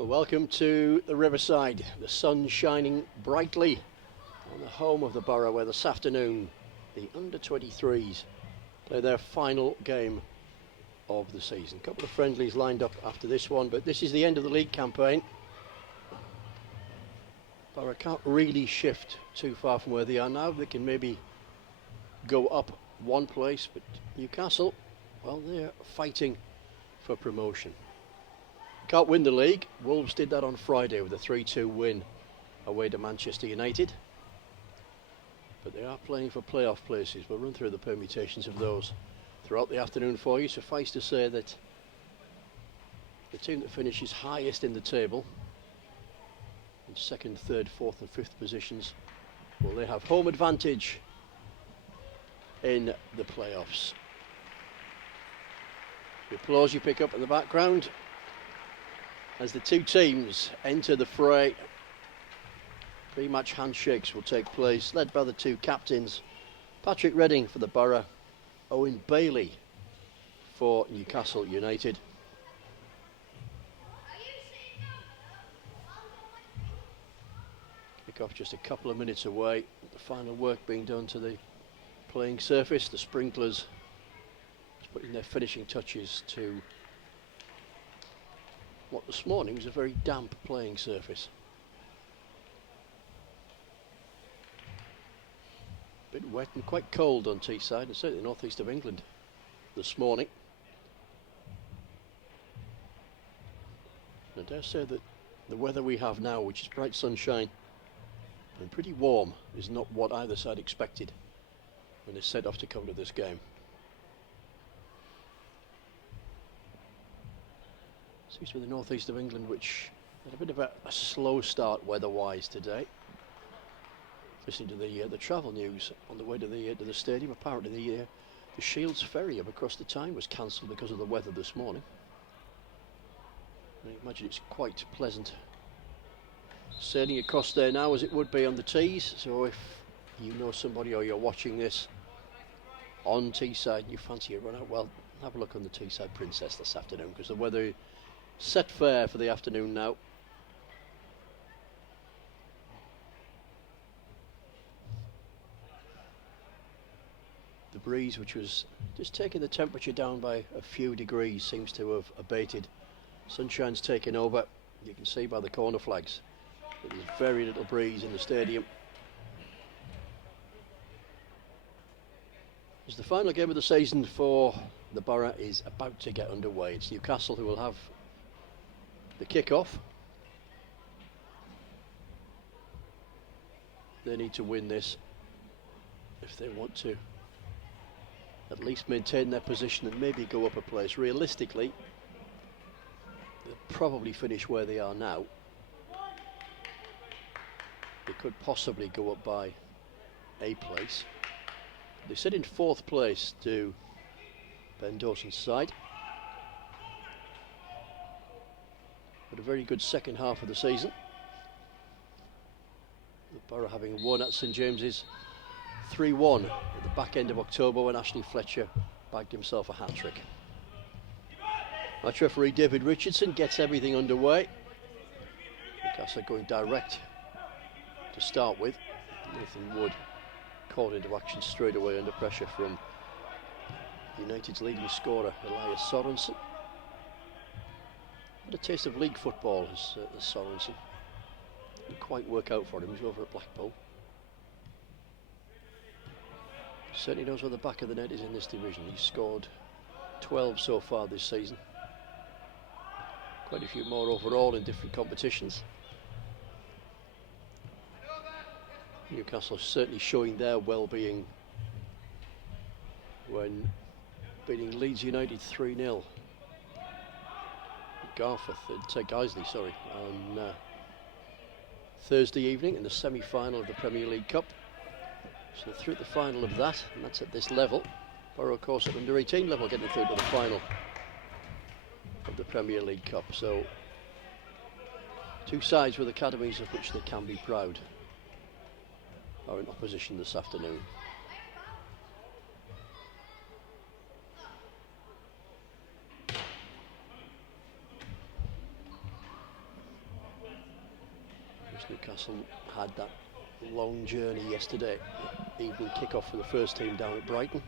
Well, welcome to the Riverside. The sun shining brightly on the home of the Boro, where this afternoon the under-23s play their final game of the season. A couple of friendlies lined up after this one, but this is the end of the league campaign. Boro can't really shift too far from where they are now. They can maybe go up one place, but Newcastle, well, they're fighting for promotion. Can't win the league. Wolves did that on Friday with a 3-2 win away to Manchester United. But they are playing for playoff places. We'll run through the permutations of those throughout the afternoon for you. Suffice to say that the team that finishes highest in the table, in second, third, fourth and fifth positions, well, they have home advantage in the playoffs. The applause you pick up in the background as the two teams enter the fray. Pre-match handshakes will take place, led by the two captains, Patrick Redding for the Boro, Owen Bailey for Newcastle United. Kick-off just a couple of minutes away. The final work being done to the playing surface. The sprinklers putting their finishing touches to what this morning was a very damp playing surface. A bit wet and quite cold on Teesside, and certainly the northeast of England this morning. And I dare say that the weather we have now, which is bright sunshine and pretty warm, is not what either side expected when they set off to cover this game. Seems to be the northeast of England which had a bit of a slow start weather-wise today. Listening to the travel news on the way to the stadium, apparently the Shields ferry up across the Tyne was cancelled because of the weather this morning. I imagine it's quite pleasant sailing across there now, as it would be on the Tees. So if you know somebody or you're watching this on Teesside and you fancy a run out, well, have a look on the Teesside Princess this afternoon, because the weather set fair for the afternoon now. The breeze, which was just taking the temperature down by a few degrees, seems to have abated. Sunshine's taken over. You can see by the corner flags that there's very little breeze in the stadium. As the final game of the season for the Boro is about to get underway, it's Newcastle who will have the kick-off. They need to win this if they want to at least maintain their position and maybe go up a place. Realistically, they'll probably finish where they are now. They could possibly go up by a place. They sit in 4th place to Ben Dawson's side. But a very good second half of the season. The Boro having won at St James's 3-1 at the back end of October when Ashley Fletcher bagged himself a hat-trick. Match referee David Richardson gets everything underway. Newcastle going direct to start with. Nathan Wood called into action straight away under pressure from United's leading scorer Elias Sorensen. Had a taste of league football as Sorensen. Didn't quite work out for him. He was over at Blackpool. Certainly knows where the back of the net is in this division. He's scored 12 so far this season. Quite a few more overall in different competitions. Newcastle certainly showing their well-being when beating Leeds United 3-0. Guiseley, on Thursday evening in the semi-final of the Premier League Cup. So through the final of that, and that's at this level. Boro, of course, at under-18 level, getting through to the final of the Premier League Cup. So two sides with academies of which they can be proud are in opposition this afternoon. Newcastle had that long journey yesterday, evening kick-off for the first team down at Brighton.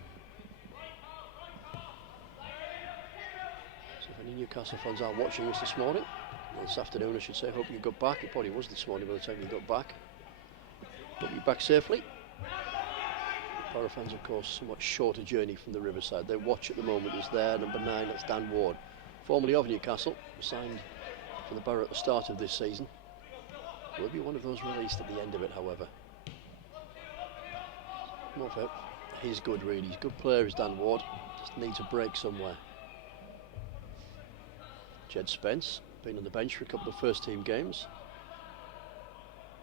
So if any Newcastle fans are watching us this morning, or this afternoon I should say, hope you got back. It probably was this morning by the time you got back. Hope you're back safely. Boro fans, of course, somewhat shorter journey from the Riverside. Their watch at the moment is there, number 9, that's Dan Ward, formerly of Newcastle, signed for the Boro at the start of this season. Will be one of those released at the end of it, however. More for he's good, really. He's a good player, is Dan Ward. Just needs a break somewhere. Jed Spence, been on the bench for a couple of first-team games.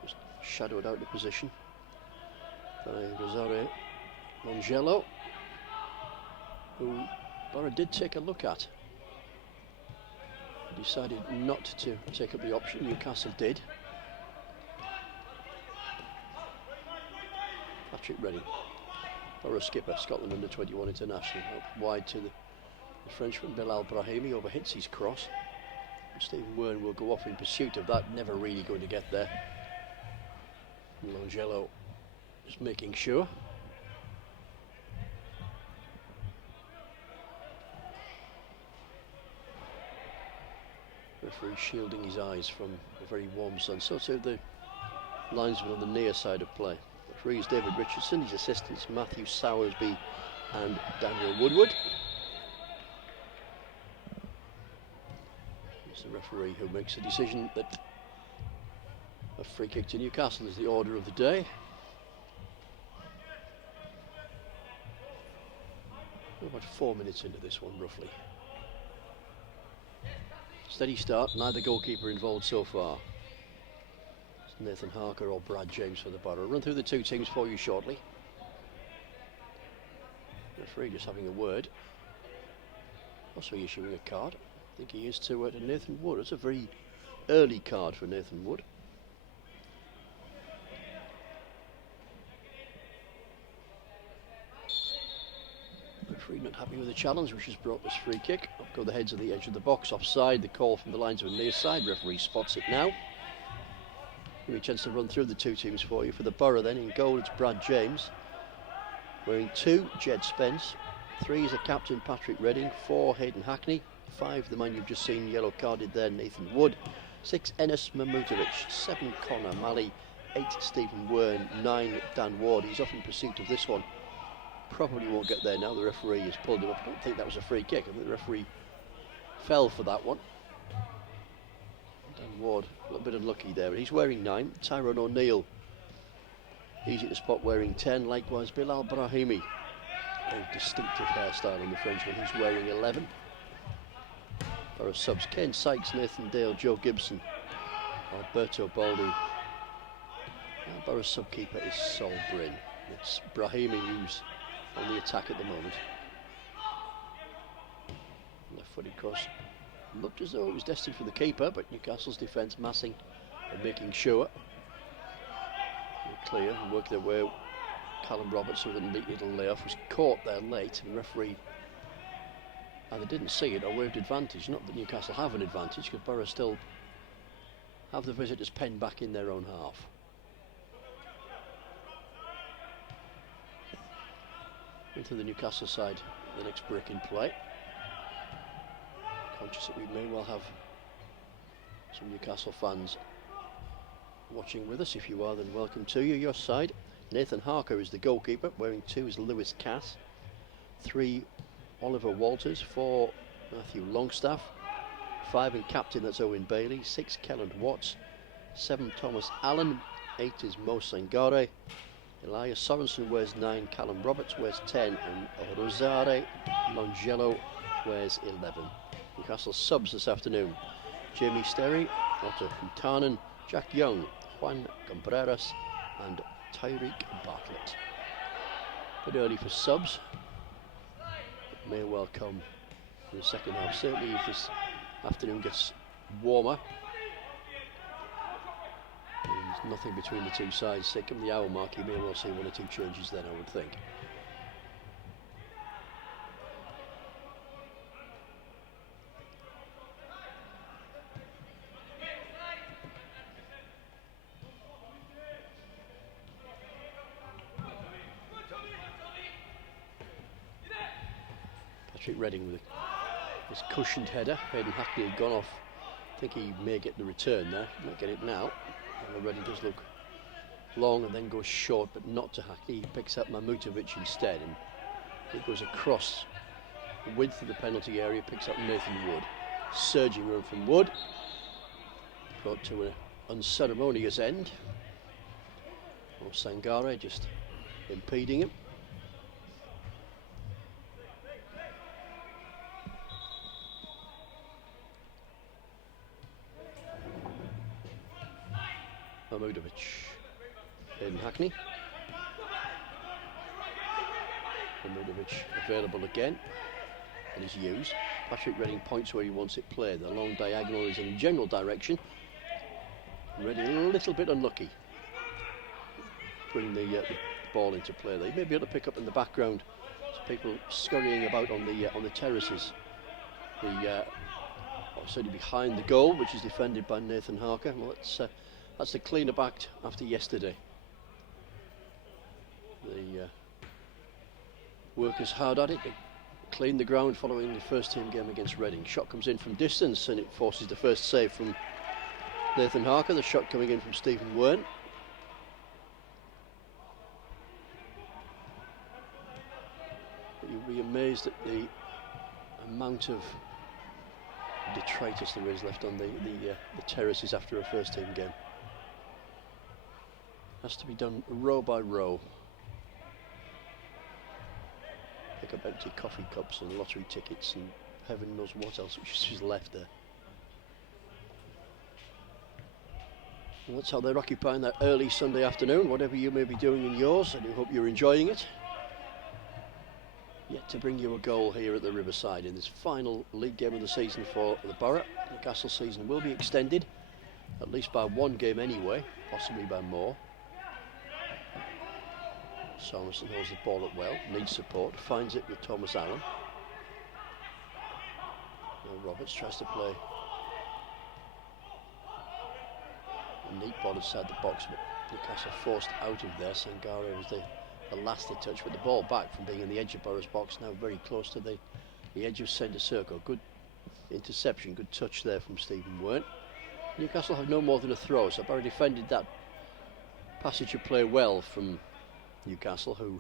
Just shadowed out the position by Rosare Mongello, who Boro did take a look at. Decided not to take up the option. Newcastle did. Patrick Redding, Boro skipper, Scotland under-21 international, up wide to the Frenchman Bilal Brahimi, overhits his cross. And Stephen Wern will go off in pursuit of that, never really going to get there. Longello just making sure. Referee shielding his eyes from a very warm sun. So too the linesman on the near side of play. Referees David Richardson, his assistants Matthew Sowersby and Daniel Woodward. It's the referee who makes the decision that a free kick to Newcastle is the order of the day. We're about 4 minutes into this one, roughly. Steady start, neither goalkeeper involved so far. It's Nathan Harker or Brad James for the Boro. Run through the two teams for you shortly. The referee just having a word. Also issuing a card. I think he is to Nathan Wood. It's a very early card for Nathan Wood. Referee not happy with the challenge, which has brought this free kick. Up go the heads of the edge of the box, offside. The call from the linesman near side. Referee spots it now. Give me a chance to run through the two teams for you. For the Boro then, in goal it's Brad James. Wearing 2, Jed Spence. 3 is a captain, Patrick Redding. 4, Hayden Hackney. 5, the man you've just seen yellow carded there, Nathan Wood. 6, Enes Mahmutovic. 7, Connor Malley. 8, Stephen Wern. 9, Dan Ward. He's off in pursuit of this one. Probably won't get there now. The referee has pulled him up. I don't think that was a free kick. I think the referee fell for that one. Dan Ward, a little bit unlucky there. He's wearing 9. Tyrone O'Neill, easy to spot, wearing 10. Likewise, Bilal Brahimi, a distinctive hairstyle on the Frenchman. He's wearing 11. Boro subs: Ken Sykes, Nathan Dale, Joe Gibson, Alberto Baldi. Boro subkeeper is Sol Bryn. It's Brahimi who's on the attack at the moment. Left-footed cross looked as though it was destined for the keeper, but Newcastle's defence massing and making sure. They're clear and work their way. Callum Roberts with a neat little layoff was caught there late, and the referee either didn't see it or waved advantage. Not that Newcastle have an advantage, because Boro still have the visitors penned back in their own half. Into the Newcastle side, the next break in play. Conscious that we may well have some Newcastle fans watching with us. If you are, then welcome to you. Your side: Nathan Harker is the goalkeeper. Wearing 2 is Lewis Cass. 3, Oliver Walters. 4, Matthew Longstaff. 5, and captain, that's Owen Bailey. 6, Kelland Watts. 7, Thomas Allen. 8 is Mo Sangare. Elias Sorensen wears 9, Callum Roberts wears 10, and Rosare Longello wears 11. Newcastle subs this afternoon: Jamie Sterry, Otto Huntanen, Jack Young, Juan Contreras and Tyreek Bartlett. A bit early for subs. It may well come in the second half. Certainly if this afternoon gets warmer. There's nothing between the two sides. Say, come the hour mark, you may well see 1 or 2 changes then, I would think. Patrick Redding with this cushioned header. Hayden Hackney had gone off. I think he may get the return there. He might get it now. Redding does look long and then goes short, but not to Hackney. He picks up Mahmutovic instead, and it goes across the width of the penalty area, picks up Nathan Wood. Surging run from Wood, brought to an unceremonious end. Or Sangare just impeding him. Mahmutovic, Hayden Hackney. Mahmutovic available again and is used. Patrick Redding points where he wants it played. The long diagonal is in general direction. Redding a little bit unlucky. Bring the ball into play. They may be able to pick up in the background. Some people scurrying about on the terraces. Certainly behind the goal, which is defended by Nathan Harker. Well, that's the clean-up act after yesterday. The workers hard at it. They clean the ground following the first team game against Reading. Shot comes in from distance and it forces the first save from Nathan Harker. The shot coming in from Stephen Wern. But you'll be amazed at the amount of detritus there is left on the terraces after a first team game. Has to be done row by row. Pick up empty coffee cups and lottery tickets and heaven knows what else which is left there. And that's how they're occupying that early Sunday afternoon, whatever you may be doing in yours. I do hope you're enjoying it. Yet to bring you a goal here at the Riverside in this final league game of the season for the Boro. Newcastle season will be extended, at least by one game anyway, possibly by more. Somerson holds the ball up well, needs support, finds it with Thomas Allen. Now Roberts tries to play a neat ball inside the box, but Newcastle forced out of there. Sangare was the last to touch, with the ball back from being in the edge of Boro's box, now very close to the edge of centre circle. Good interception, good touch there from Stephen Wern. Newcastle have no more than a throw, so Boro defended that passage of play well from Newcastle, who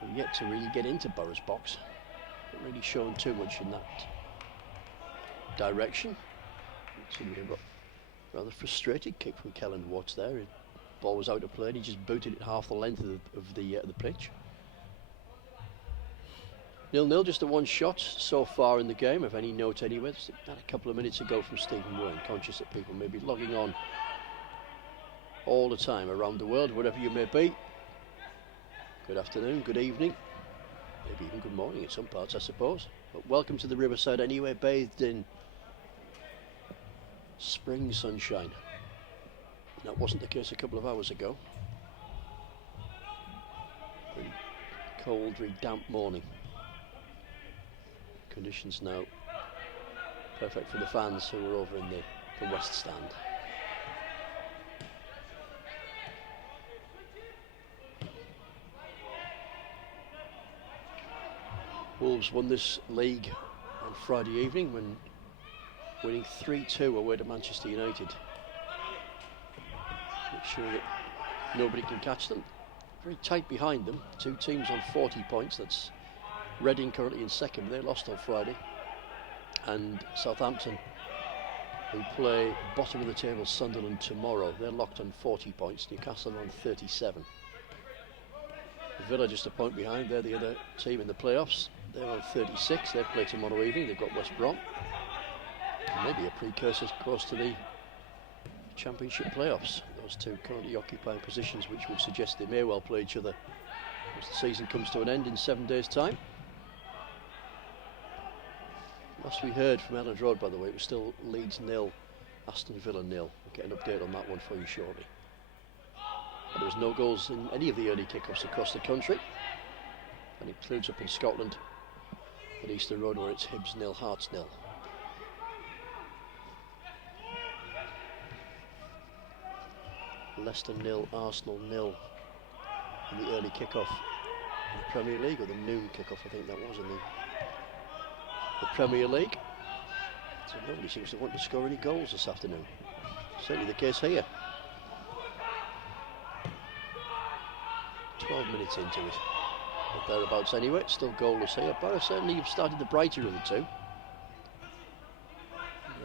have yet to really get into Boro's box. Not really shown too much in that direction. Seemed to be rather frustrated kick from Kelland Watts there. His ball was out of play and he just booted it half the length of the pitch. 0-0, just the one shot so far in the game, of any note anyway. That a couple of minutes ago from Stephen Wern, conscious that people may be logging on all the time around the world, wherever you may be. Good afternoon, good evening, maybe even good morning in some parts, I suppose. But welcome to the Riverside anyway, bathed in spring sunshine. That wasn't the case a couple of hours ago. Very cold, very damp morning. Conditions now perfect for the fans who are over in the West Stand. Wolves won this league on Friday evening when winning 3-2 away to Manchester United. Make sure that nobody can catch them. Very tight behind them. Two teams on 40 points. That's Reading currently in second. They lost on Friday. And Southampton, who play bottom of the table Sunderland tomorrow. They're locked on 40 points. Newcastle on 37. Villa just a point behind. They're the other team in the playoffs. They're on 36. They play tomorrow evening. They've got West Brom. Maybe a precursor, of course, to the Championship playoffs. Those two currently occupying positions which would suggest they may well play each other as the season comes to an end in 7 days' time. Last we heard from Elland Road, by the way, it was still Leeds 0, Aston Villa 0. We'll get an update on that one for you shortly. But there was no goals in any of the early kick-offs across the country. And it includes up in Scotland at Eastern Road, where it's Hibs 0, Hearts 0. Leicester 0, Arsenal 0 in the early kick-off in the Premier League, or the noon kick-off, I think that was, in the Premier League. So nobody seems to want to score any goals this afternoon. Certainly the case here. 12 minutes into it, but thereabouts anyway. It's still goalless here. Boro certainly have started the brighter of the two.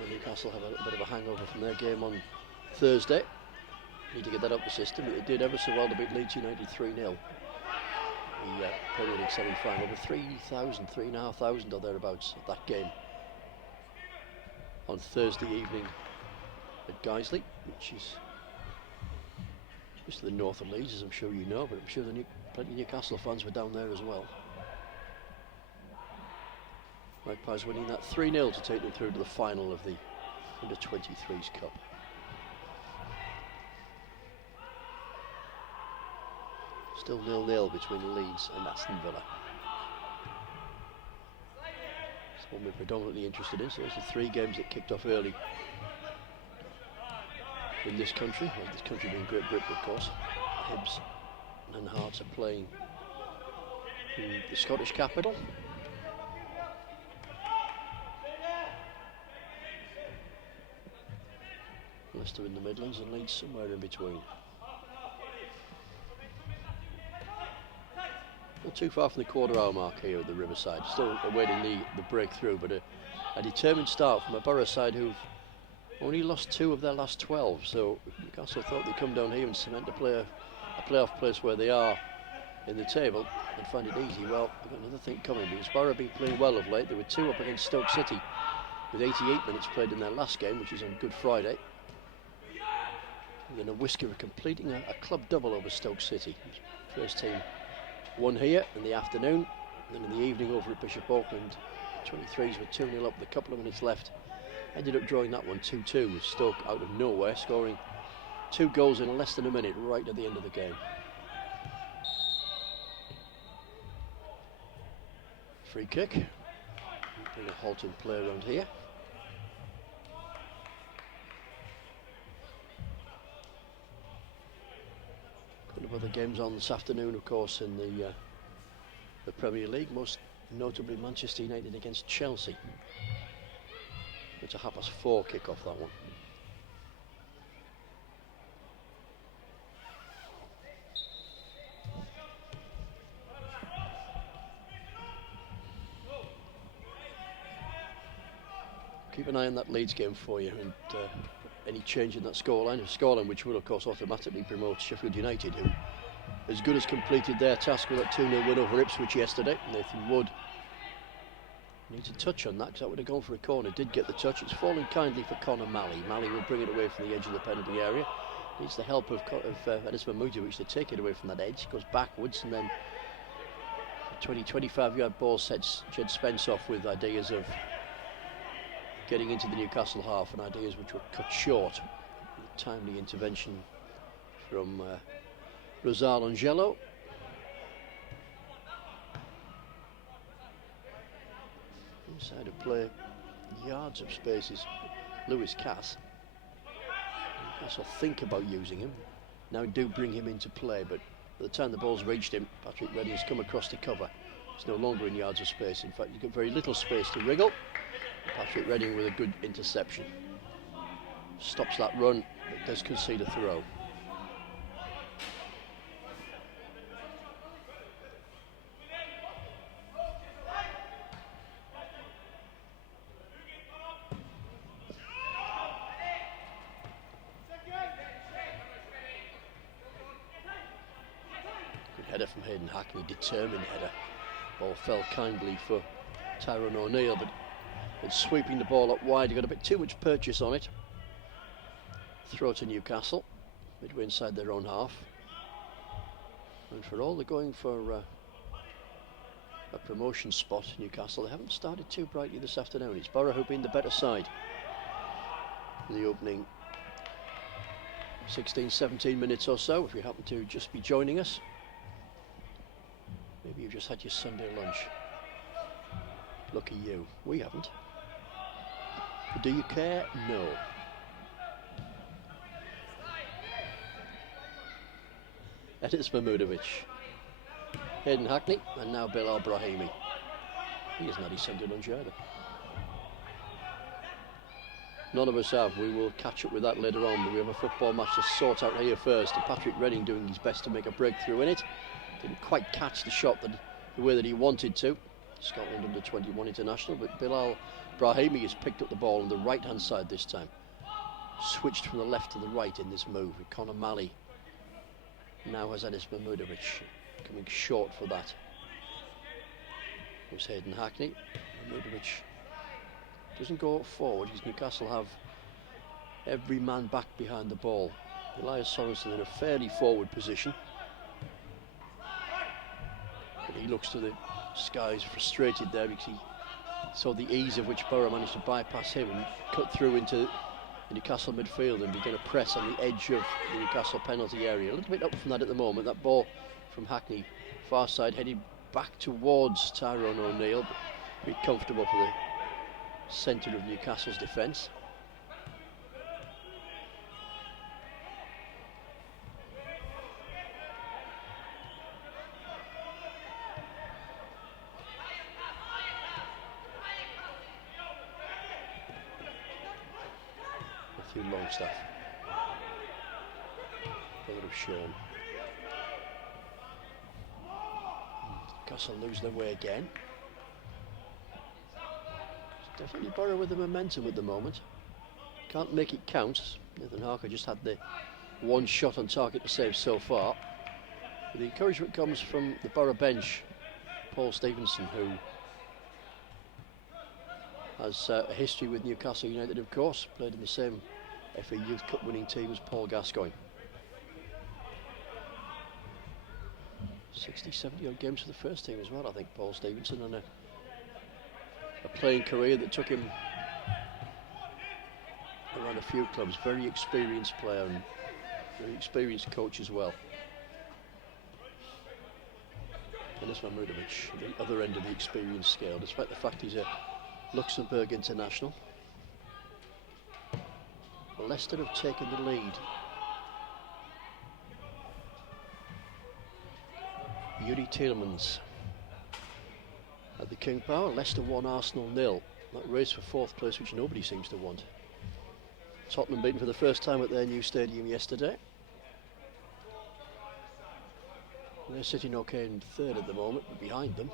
Newcastle have a little bit of a hangover from their game on Thursday. Need to get that up the system. It did ever so well to beat Leeds United 3-0. The Premier League semi-final. Over 3,000, 3,500 or thereabouts at that game on Thursday evening at Guiseley, which is just to the north of Leeds, as I'm sure you know, but I'm sure plenty of Newcastle fans were down there as well. Magpies winning that 3-0 to take them through to the final of the Under-23s Cup. Still 0-0 between Leeds and Aston Villa. It's one we're predominantly interested in. So there's the three games that kicked off early in this country. Well, this country being Great Britain, of course. Hibs and Hearts are playing in the Scottish capital. Leicester in the Midlands and Leeds somewhere in between. Not too far from the quarter-hour mark here at the Riverside. Still awaiting the breakthrough, but a determined start from a Boro side who've only lost 2 of their last 12. So Newcastle thought they'd come down here and cement a playoff place where they are in the table and find it easy. Well, they've got another thing coming because Boro have been playing well of late. They were 2 up against Stoke City with 88 minutes played in their last game, which is on Good Friday. And then a whisker of completing a club double over Stoke City. First team won here in the afternoon, and then in the evening over at Bishop Auckland, 23s were 2-0 up with a couple of minutes left. Ended up drawing that one 2-2 with Stoke out of nowhere, scoring 2 goals in less than a minute right at the end of the game. Free kick. Bring a halt in play around here. A couple of other games on this afternoon, of course, in the Premier League, most notably Manchester United against Chelsea. It's a 4:30 kick-off, that one. Keep an eye on that Leeds game for you, and any change in that scoreline which will of course automatically promote Sheffield United, who as good as completed their task with that 2-0 win over Ipswich yesterday. Nathan Wood needs a touch on that because that would have gone for a corner. Did get the touch. It's fallen kindly for Conor Malley. Malley will bring it away from the edge of the penalty area. Needs the help of Enis Mahmutovic to take it away from that edge. Goes backwards, and then a 20-25 yard ball sets Jed Spence off with ideas of getting into the Newcastle half, and ideas which were cut short. Timely intervention from Rosal Angelo. Inside of play, yards of spaces, Lewis Cass. Newcastle think about using him. Now do bring him into play, but by the time the ball's reached him, Patrick Redding has come across to cover. He's no longer in yards of space. In fact, he's got very little space to wriggle. Patrick Redding with a good interception. Stops that run, but does concede a throw. Good header from Hayden Hackney, determined header. Ball fell kindly for Tyrone O'Neill, but it's sweeping the ball up wide. He got a bit too much purchase on it. Throw to Newcastle, midway inside their own half. And for all they're going for a promotion spot, Newcastle, they haven't started too brightly this afternoon. It's Boro who've been the better side. The opening 16-17 minutes or so, if you happen to just be joining us. Maybe you've just had your Sunday lunch. Lucky you. We haven't. But do you care? No. Enis Mahmutovic. Hayden Hackney, and now Bilal Brahimi. He hasn't had his Sunday lunch either. None of us have. We will catch up with that later on. We have a football match to sort out here first, and Patrick Redding doing his best to make a breakthrough in it. Didn't quite catch the shot the way that he wanted to. Scotland under 21 international, but Bilal Brahimi has picked up the ball on the right hand side this time. Switched from the left to the right in this move with Conor Malley. Now has Enis Mahmutovic coming short for that. It was Hayden Hackney. Mahmutovic doesn't go forward because Newcastle have every man back behind the ball. Elias Sorensen in a fairly forward position. But he looks to the skies frustrated there because he saw the ease of which Boro managed to bypass him and cut through into the Newcastle midfield and begin a press on the edge of the Newcastle penalty area. A little bit up from that at the moment. That ball from Hackney, far side, headed back towards Tyrone O'Neill, but a bit comfortable for the centre of Newcastle's defence. Hugh Longstaff, brother of Sean. Newcastle lose their way again. It's definitely Boro with the momentum at the moment. Can't make it count. Nathan Harker just had the one shot on target to save so far. But the encouragement comes from the Boro bench. Paul Stevenson, who has a history with Newcastle United, of course, played in the same FA Youth Cup winning team as Paul Gascoigne. 60, 70 odd games for the first team as well, I think, Paul Stevenson, and a playing career that took him around a few clubs. Very experienced player and very experienced coach as well. And this Mahmudovic, the other end of the experience scale, despite the fact he's a Luxembourg international. Leicester have taken the lead. Yuri Tielemans at the King Power. Leicester 1, Arsenal 0. That race for 4th place, which nobody seems to want. Tottenham beaten for the first time at their new stadium yesterday. They're sitting okay in 3rd at the moment, but behind them,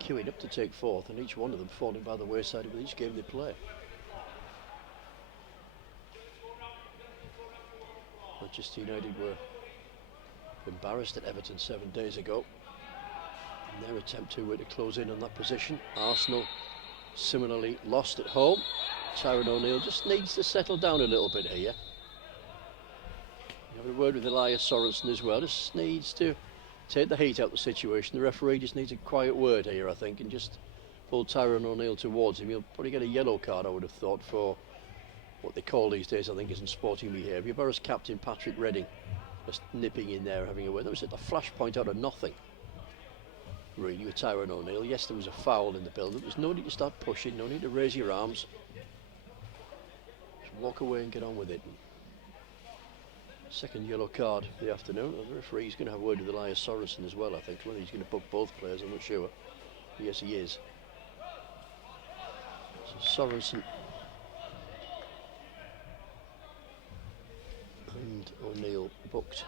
queuing up to take 4th, and each one of them falling by the wayside with each game they play. Manchester United were embarrassed at Everton 7 days ago in their attempt to close in on that position. Arsenal similarly lost at home. Tyrone O'Neill just needs to settle down a little bit here. You have a word with Elias Sorensen as well. Just needs to take the heat out of the situation. The referee just needs a quiet word here, I think, and just pull Tyrone O'Neill towards him. He'll probably get a yellow card, I would have thought, for what they call these days, I think, isn't sporting behaviour. Boro's captain Patrick Redding just nipping in there, having a word. That was a flashpoint out of nothing, really, with Tyrone O'Neill. Yes, there was a foul in the build-up. There's no need to start pushing, no need to raise your arms. Just walk away and get on with it. Second yellow card of the afternoon. The referee's going to have a word with Elias Sorensen as well, I think. Whether he's going to book both players, I'm not sure. Yes, he is. So Sorensen and O'Neill booked.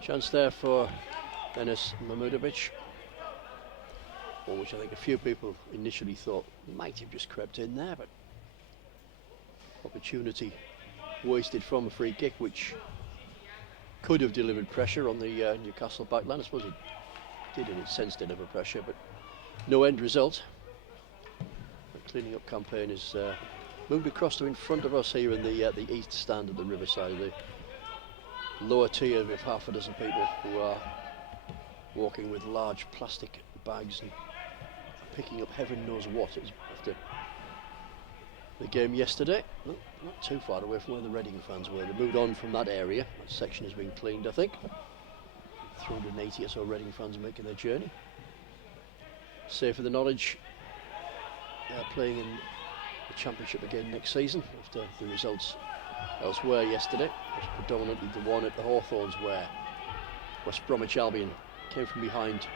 Chance there for Enes Mahmudovic, which I think a few people initially thought might have just crept in there, but opportunity wasted from a free kick, which could have delivered pressure on the Newcastle backline. I suppose it did in its sense deliver pressure, but no end result. The cleaning up campaign is moved across to in front of us here in the east stand of the Riverside, the lower tier of half a dozen people who are walking with large plastic bags and picking up heaven knows what after the game yesterday. Not too far away from where the Reading fans were. They moved on from that area. That section has been cleaned, I think. 380 or so Reading fans are making their journey. Save for the knowledge, they're playing in the Championship again next season after the results elsewhere yesterday. It was predominantly the one at the Hawthorns where West Bromwich Albion came from behind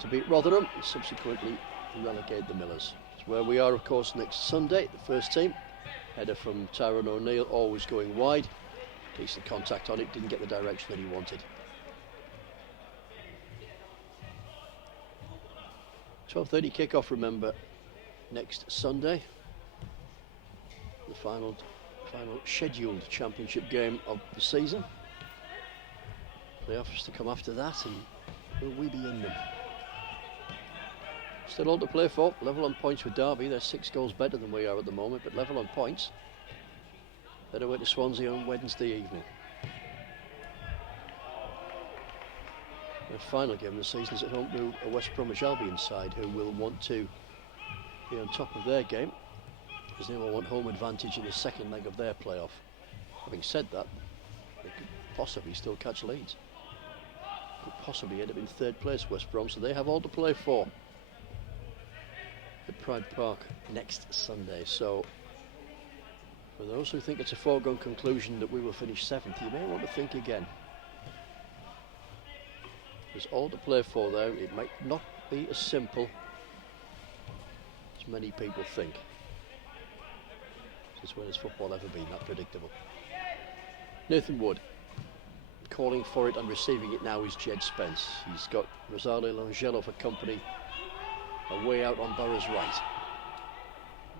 to beat Rotherham and subsequently relegate the Millers. It's where we are, of course, next Sunday. The first team, header from Tyrone O'Neill, always going wide. Decent contact on it, didn't get the direction that he wanted. 12:30 kick-off, remember, next Sunday. The final scheduled championship game of the season. Playoffs to come after that, and will we be in them? Still all to play for. Level on points with Derby. They're 6 goals better than we are at the moment, but level on points. They're away to Swansea on Wednesday evening. The final game of the season is at home to a West Bromwich Albion side who will want to be on top of their game, because they will want home advantage in the second leg of their playoff. Having said that, they could possibly still catch Leeds. Could possibly end up in 3rd place, West Brom, so they have all to play for. at Pride Park next Sunday. So for those who think it's a foregone conclusion that we will finish 7th, you may want to think again. There's all to play for there. It might not be as simple as many people think. Since when has football ever been that predictable? Nathan Wood calling for it and receiving it now is Jed Spence. He's got Rosale Longello for company away out on Boro's right.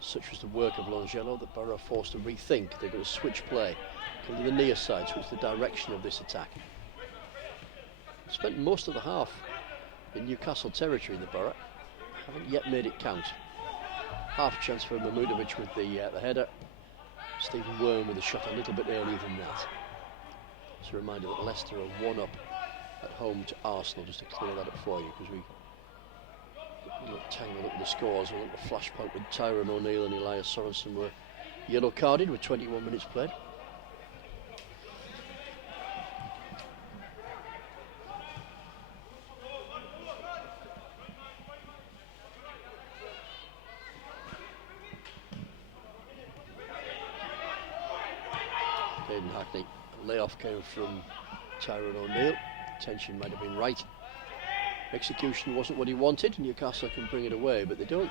Such was the work of Longello that Boro are forced to rethink. They're going to switch play, come to the near side, switch the direction of this attack. Spent most of the half in Newcastle territory, the Boro. Haven't yet made it count. Half chance for Mamudovic with the header. Stephen Worm with a shot a little bit earlier than that. It's a reminder that Leicester are 1-up at home to Arsenal, just to clear that up for you, because we got tangled up with the scores. We got the flashpoint with Tyrone O'Neill and Elias Sorensen were yellow carded with 21 minutes played. Hayden Hackney. Layoff came from Tyrone O'Neill. Tension might have been right. Execution wasn't what he wanted. Newcastle can bring it away, but they don't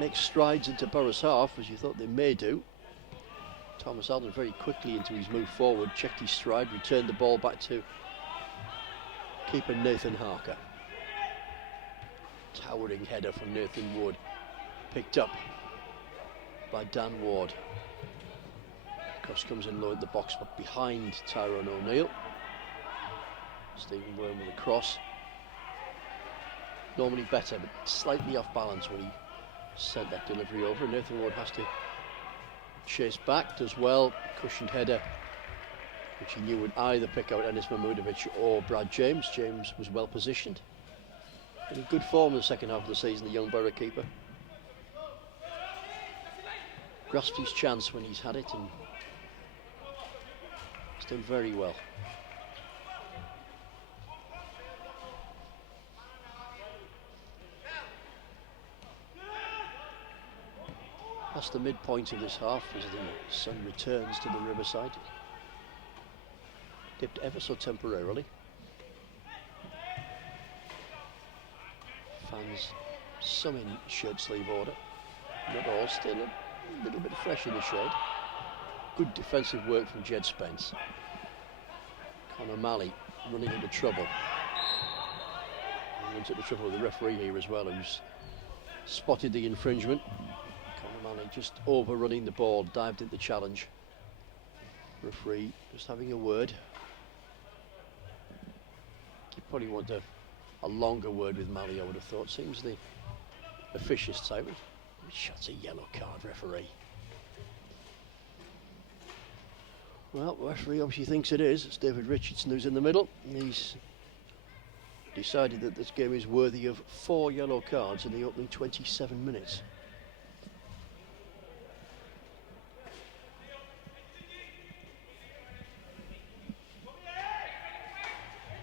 make strides into Boro's half as you thought they may do. Thomas Alden very quickly into his move forward, checked his stride, returned the ball back to keeper Nathan Harker. Towering header from Nathan Wood, picked up by Dan Ward. Cross comes in low at the box, but behind Tyrone O'Neill. Stephen Worm with a cross. Normally better, but slightly off balance when he sent that delivery over. Nathan Ward has to chase back, does well. Cushioned header, which he knew would either pick out Enis Mamudovic or Brad James. James was well positioned. In good form in the second half of the season, the young Boro keeper. Grasped his chance when he's had it and he's done very well. Past the midpoint of this half as the sun returns to the Riverside. Dipped ever so temporarily. Fans, some in shirt sleeve order, not all, still a little bit fresh in the shade. Good defensive work from Jed Spence. Conor Malley running into trouble. He runs into trouble with the referee here as well, who's spotted the infringement. Conor Malley just overrunning the ball, dived into the challenge. Referee just having a word. You probably want a longer word with Malley, I would have thought. Seems the officious type. Shots a yellow card, referee. Well, the referee obviously thinks it is. It's David Richardson who's in the middle. He's decided that this game is worthy of 4 yellow cards in the opening 27 minutes.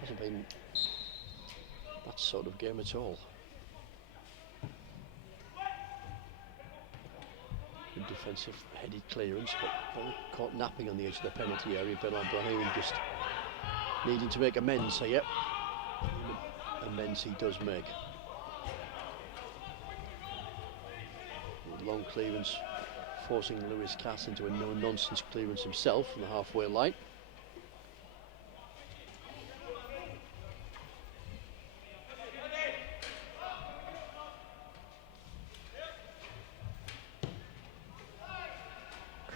Hasn't been that sort of game at all. Good defensive headed clearance, but ball caught napping on the edge of the penalty area. Bernard Brahim just needing to make amends here. Amends he does make. Long clearance, forcing Lewis Cass into a no-nonsense clearance himself from the halfway line.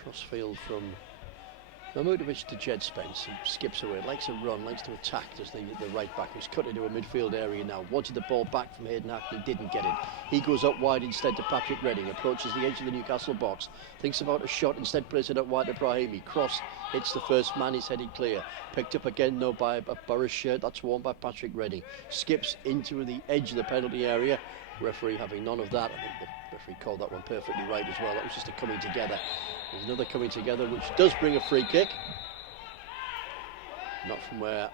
Crossfield from Mamudovic to Jed Spence. He skips away, likes to run, likes to attack. Does the right back who's cut into a midfield area now. Wanted the ball back from Hayden Hackney, didn't get it. He goes up wide instead to Patrick Redding, approaches the edge of the Newcastle box, thinks about a shot, instead plays it up wide to Brahimi. Cross hits the first man, is headed clear. Picked up again though by a Boro shirt that's worn by Patrick Redding. Skips into the edge of the penalty area. Referee having none of that. I think the referee called that one perfectly right as well. That was just a coming together. There's another coming together which does bring a free kick. Not from where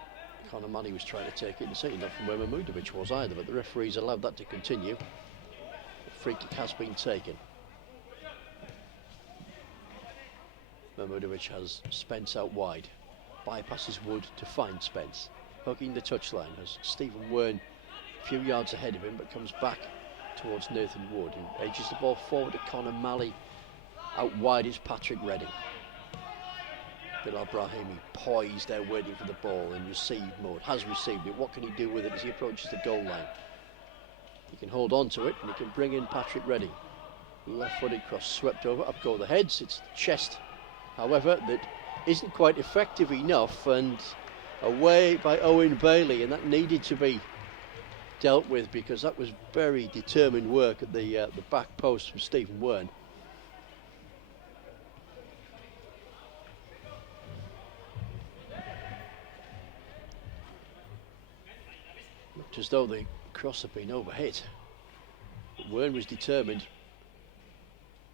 Conor Malley was trying to take it, and certainly not from where Mamudovic was either, but the referee's allowed that to continue. free kick has been taken. Mahmudovic has Spence out wide, bypasses Wood to find Spence, hooking the touchline as Stephen Wern a few yards ahead of him, but comes back towards Nathan Wood and edges the ball forward to Conor Malley. Out wide is Patrick Redding. Bilal Brahimi poised there waiting for the ball in receive mode, has received it. What can he do with it as he approaches the goal line? He can hold on to it and he can bring in Patrick Redding. Left-footed cross swept over, up go the heads. It's the chest, however, that isn't quite effective enough, and away by Owen Bailey, and that needed to be dealt with because that was very determined work at the back post from Stephen Wern. Looked as though the cross had been overhit, but Wern was determined.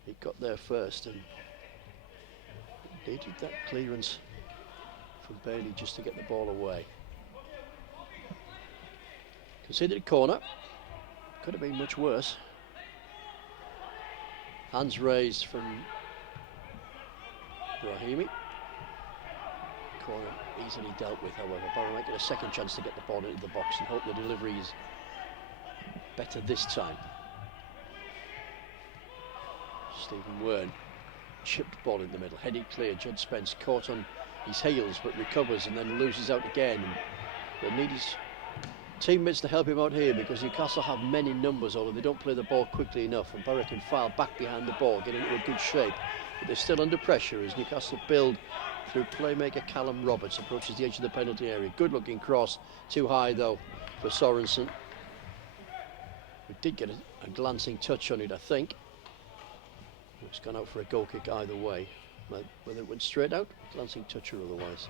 He got there first and needed that clearance from Bailey just to get the ball away. Considered corner, could have been much worse. Hands raised from Brahimi. Corner easily dealt with, however. Boro might get a second chance to get the ball into the box and hope the delivery is better this time. Stephen Wern, chipped ball in the middle, headed clear. Judd Spence caught on his heels but recovers and then loses out again. They'll need his teammates to help him out here because Newcastle have many numbers, although they don't play the ball quickly enough, and Boro can file back behind the ball, get into a good shape, but they're still under pressure as Newcastle build through playmaker Callum Roberts. Approaches the edge of the penalty area. Good looking cross, too high though for Sorensen. We did get a glancing touch on it, I think. It's gone out for a goal kick either way, whether it went straight out, glancing touch or otherwise.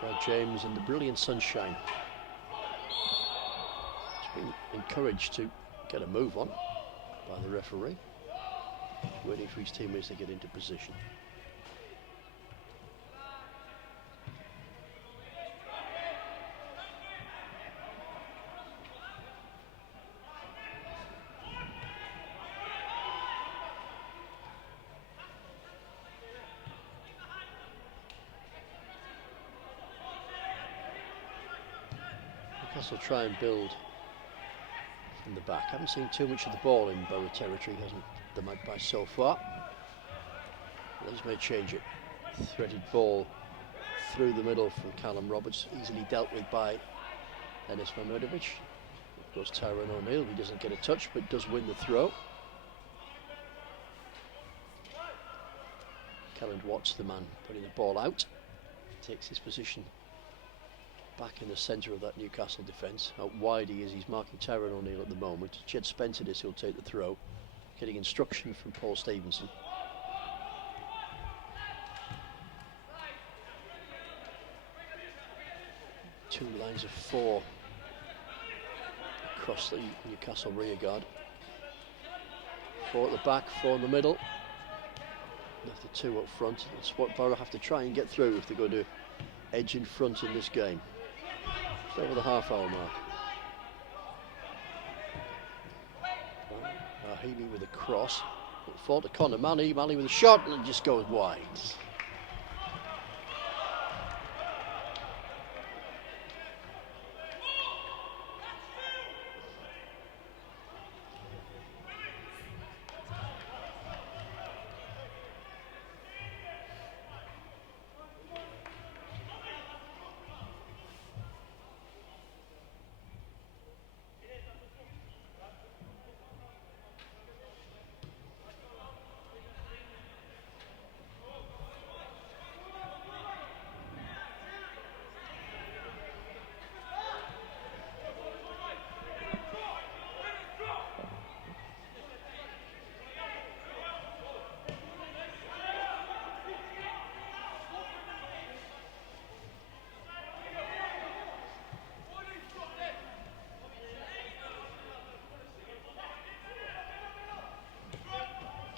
Brad James in the brilliant sunshine. Been encouraged to get a move on by the referee, waiting for his teammates to get into position. Newcastle try and build from the back. Haven't seen too much of the ball in Boro territory, hasn't the Magpies so far. Let's may change it. Threaded ball through the middle from Callum Roberts, easily dealt with by Enis Mahmudovic. Of course, Tyrone O'Neill, he doesn't get a touch but does win the throw. Kelland Watts, the man putting the ball out, takes his position back in the centre of that Newcastle defence. Out wide he is, he's marking Tyrone O'Neill at the moment. Jed Spencer is, he'll take the throw, getting instruction from Paul Stevenson. Two lines of four across the Newcastle rear guard. Four at the back, four in the middle. Left the two up front. That's what Boro have to try and get through if they're going to edge in front in this game. Just over the half-hour mark. Brahimi with a cross. Fall to Conor Malley. Malley with a shot and it just goes wide.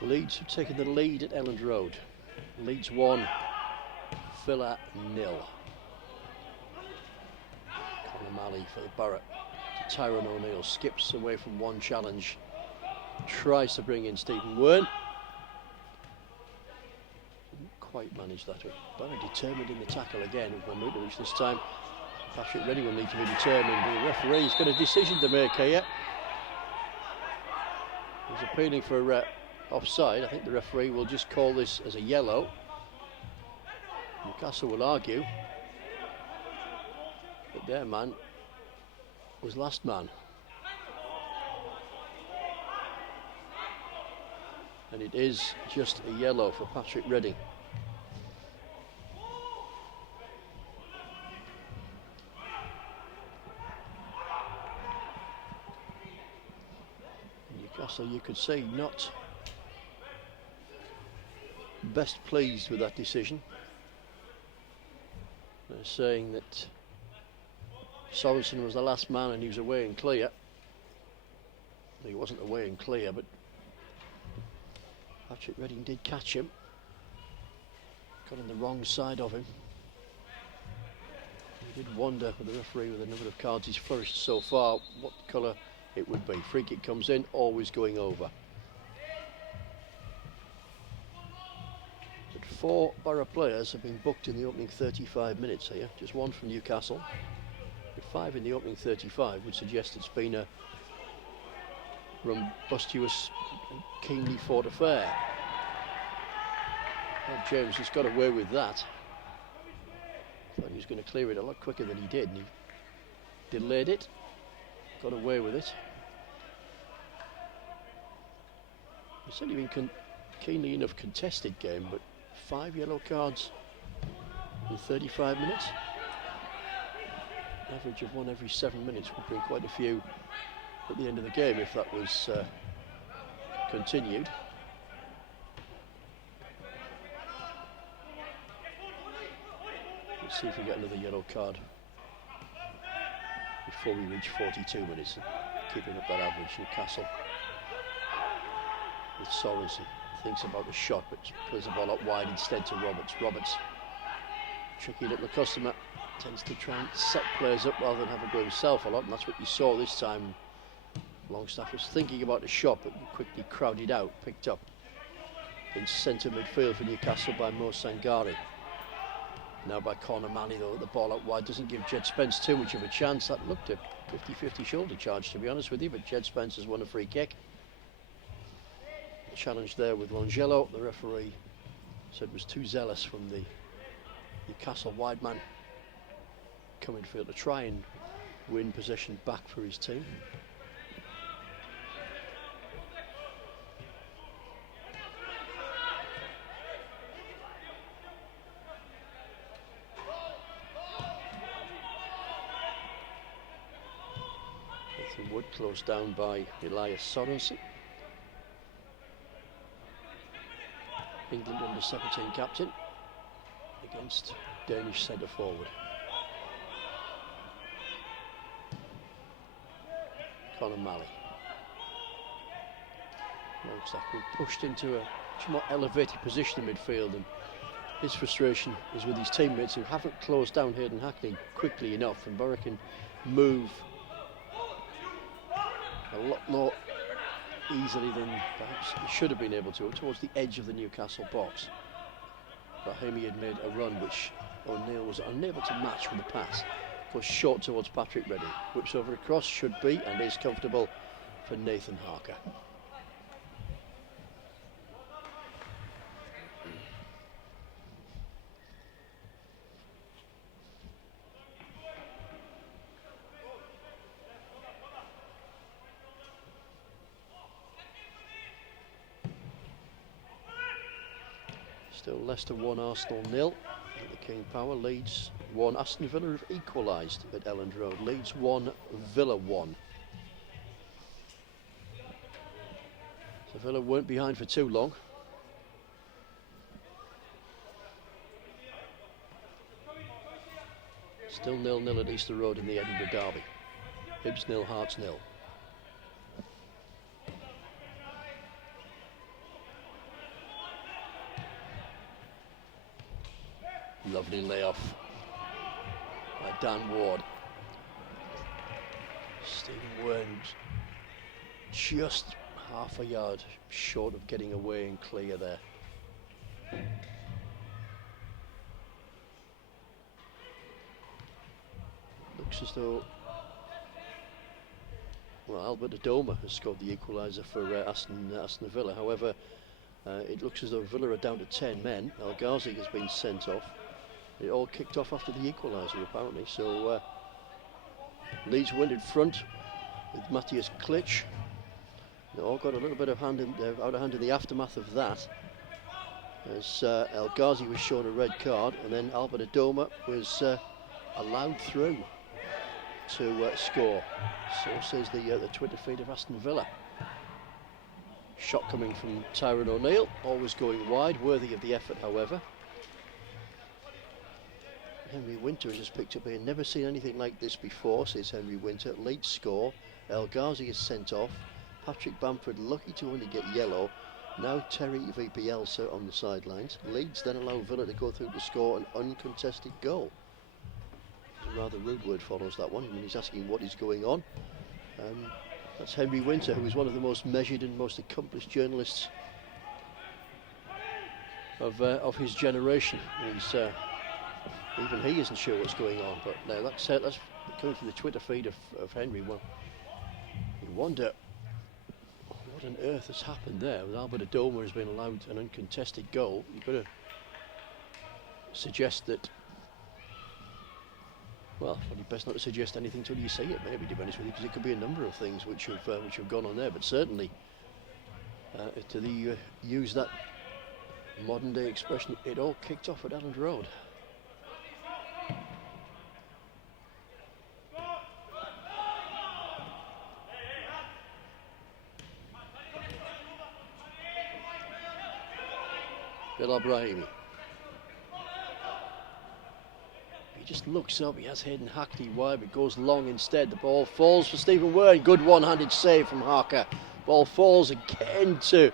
Leeds have taken the lead at Elland Road. Leeds 1, Villa 0. Conor Malley for the Boro. Tyrone O'Neill skips away from one challenge, tries to bring in Stephen Wern. Didn't quite manage that. Boro determined in the tackle again with Mahmutovic this time. Patrick Redding will need to be determined. The referee's got a decision to make here. He's appealing for offside. I think the referee will just call this as a yellow. Newcastle will argue that their man was last man. And it is just a yellow for Patrick Redding. Newcastle, you could say, not best pleased with that decision. They're saying that Sorensen was the last man and he was away and clear. He wasn't away and clear, but Patrick Redding did catch him. Got on the wrong side of him. He did wonder with the referee, with the number of cards he's flourished so far, what colour it would be. Free kick comes in, always going over. But 4 Boro players have been booked in the opening 35 minutes here. Just 1 from Newcastle. 5 in the opening 35 would suggest it's been a rumbustious and keenly fought affair. Well, James has got away with that. Thought he was going to clear it a lot quicker than he did, and he delayed it, got away with it. It's only been keenly enough contested game, but 5 yellow cards in 35 minutes. Average of 1 every 7 minutes would be quite a few at the end of the game if that was continued. Let's see if we get another yellow card before we reach 42 minutes. Keeping up that average. Newcastle with Sorensen thinks about the shot, but plays the ball up wide instead to Roberts. Roberts, tricky little customer, tends to try and set players up rather than have a go himself a lot, and that's what you saw this time. Longstaff was thinking about the shot, but quickly crowded out, picked up in centre midfield for Newcastle by Mo Sangare. Now by Conor Malley, though, the ball out wide doesn't give Jed Spence too much of a chance. That looked a 50-50 shoulder charge, to be honest with you, but Jed Spence has won a free kick. Challenge there with Longello. The referee said was too zealous from the Newcastle wide man coming field to try and win possession back for his team. Nathan Wood closed down by Elias Sorensen. England under 17 captain against Danish centre forward. Conor Malley. Longstaff been pushed into a much more elevated position in midfield, and his frustration is with his teammates who haven't closed down Hayden Hackney quickly enough, and Boro can move a lot more easily than perhaps he should have been able to, towards the edge of the Newcastle box. Brahimi had made a run which O'Neill was unable to match with the pass. Goes short towards Patrick Redding. Whips over across, should be and is comfortable for Nathan Harker. Still Leicester 1, Arsenal 0 at the King Power. Leeds 1. Aston Villa have equalised at Elland Road. Leeds 1, Villa 1. So Villa weren't behind for too long. Still 0-0 at Easter Road in the Edinburgh derby. Hibs 0, Hearts 0. Lovely layoff by Dan Ward. Stephen Wern's just half a yard short of getting away and clear there. Looks as though, well, Albert Adoma has scored the equaliser for Aston Villa. However, it looks as though Villa are down to 10 men. El Ghazi has been sent off. It all kicked off after the equaliser, apparently. So Leeds went in front with Matthias Klitsch. They all got a little bit of out of hand in the aftermath of that, as El Ghazi was shown a red card, and then Albert Adoma was allowed through to score. So says the Twitter feed of Aston Villa. Shot coming from Tyrone O'Neill, always going wide, worthy of the effort, however. Henry Winter has just picked up here. Never seen anything like this before, says Henry Winter. Late score. El Ghazi is sent off. Patrick Bamford lucky to only get yellow. Now Terry v Bielsa on the sidelines. Leeds then allow Villa to go through to score an uncontested goal. A rather rude word follows that one. I mean, he's asking what is going on. That's Henry Winter, who is one of the most measured and most accomplished journalists of his generation. He's even he isn't sure what's going on. But now that's coming from the Twitter feed of Henry. Well, you wonder what on earth has happened there. With Albert Adoma has been allowed an uncontested goal. You've got to suggest that. Well, probably best not to suggest anything until you see it, maybe, to be honest with you, because it could be a number of things which have gone on there. But certainly, to use that modern day expression, it all kicked off at Elland Road. Bilal Brahimi. He just looks up, he has Hayden Hackney wide, but goes long instead. The ball falls for Stephen Wern. Good one-handed save from Harker. Ball falls again to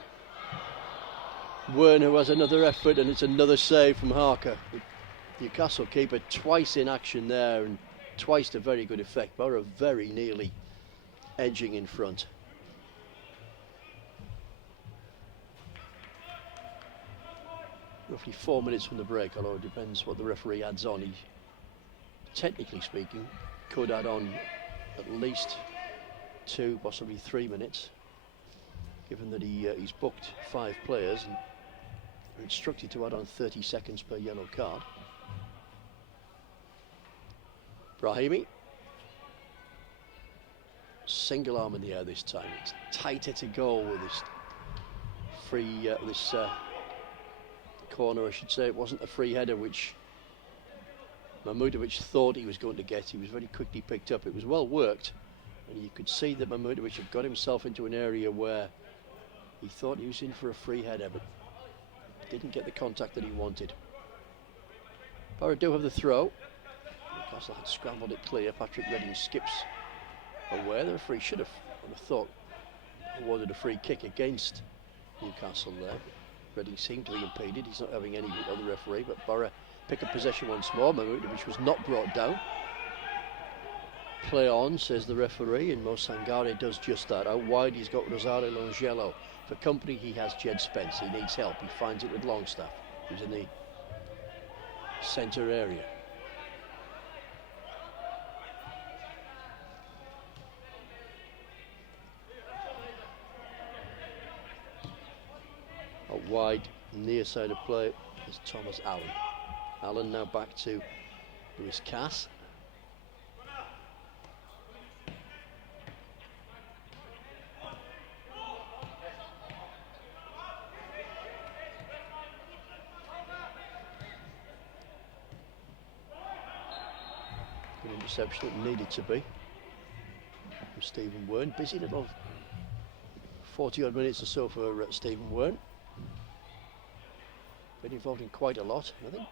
Wern, who has another effort, and it's another save from Harker. The Newcastle keeper twice in action there, and twice to very good effect. Boro very nearly edging in front. Roughly 4 minutes from the break, although it depends what the referee adds on. He, technically speaking, could add on at least 2, possibly 3 minutes, given that he's booked 5 players and are instructed to add on 30 seconds per yellow card. Brahimi, single arm in the air this time. It's tighter to goal with this free, corner, I should say. It wasn't a free header which Mahmudovic thought he was going to get. He was very quickly picked up. It was well worked, and you could see that Mahmudovic had got himself into an area where he thought he was in for a free header, but didn't get the contact that he wanted. Boro do have the throw. Newcastle had scrambled it clear. Patrick Redding skips away. The referee should have, I would have thought, awarded a free kick against Newcastle there. Redding seemed to be impeded. He's not having any other referee, but Boro pick up possession once more. Mahmudovic was not brought down. Play on, says the referee, and Mo Sangare does just that. Out wide, he's got Rosario Longello. For company, he has Jed Spence. He needs help. He finds it with Longstaff, who's in the centre area. Out wide, near side of play is Thomas Allen. Allen now back to Lewis Cass. Good interception, it needed to be, from Stephen Wern. Busy little 40 odd minutes or so for Stephen Wern. Been involved in quite a lot. I think,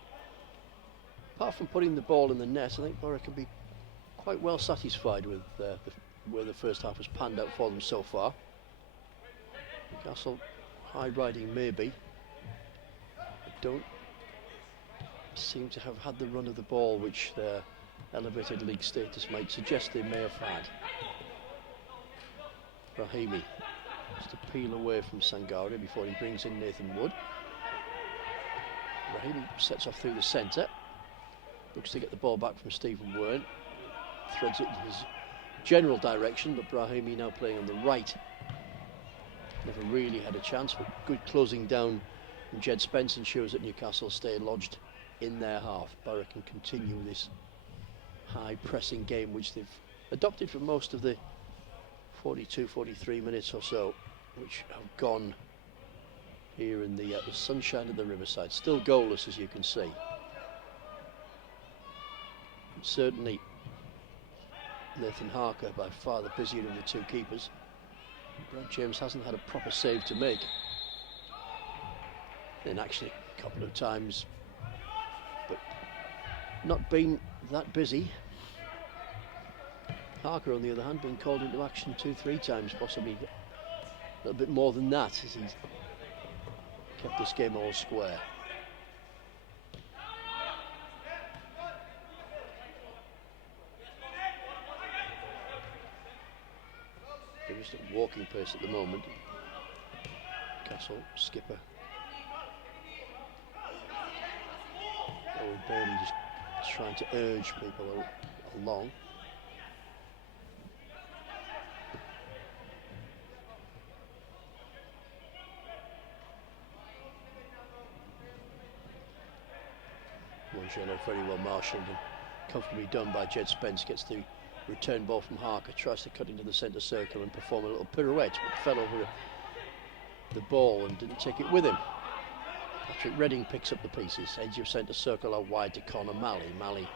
apart from putting the ball in the net, I think Boro can be quite well satisfied with where the first half has panned out for them so far. Newcastle high riding maybe. I don't seem to have had the run of the ball which their elevated league status might suggest they may have had. Brahimi just to peel away from Sangare before he brings in Nathan Wood. Brahimi sets off through the centre, looks to get the ball back from Stephen Wern, threads it in his general direction, but Brahimi now playing on the right. Never really had a chance, but good closing down from Jed Spence ensures that Newcastle stay lodged in their half. Boro can continue this high pressing game which they've adopted for most of the 42-43 minutes or so, which have gone here in the sunshine of the Riverside. Still goalless, as you can see. Certainly Nathan Harker by far the busier of the two keepers. Brad James hasn't had a proper save to make, and actually a couple of times, but not been that busy. Harker, on the other hand, been called into action 2-3 times, possibly a little bit more than that, as he's kept this game all square. They're just at walking pace at the moment. Castle skipper Bailey just trying to urge people along. Mongello very well marshalled and comfortably done by Jed Spence. Gets the return ball from Harker, tries to cut into the centre circle and perform a little pirouette, but fell over the ball and didn't take it with him. Patrick Redding picks up the pieces, edge of centre circle out wide to Conor Malley. Malley,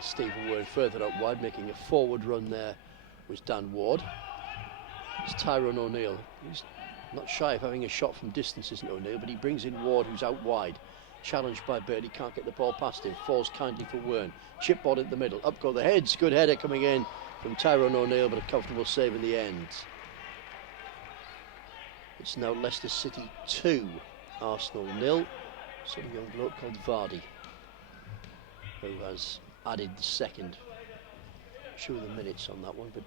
Stephen Ward further out wide, making a forward run there was Dan Ward. It's Tyrone O'Neill. He's not shy of having a shot from distance, isn't O'Neill, but he brings in Ward, who's out wide. Challenged by Bailey, can't get the ball past him, falls kindly for Wern. Chip ball in the middle, up go the heads, good header coming in from Tyrone O'Neill, but a comfortable save in the end. It's now Leicester City 2, Arsenal 0. Some young bloke called Vardy, who has added the second. Sure the minutes on that one, but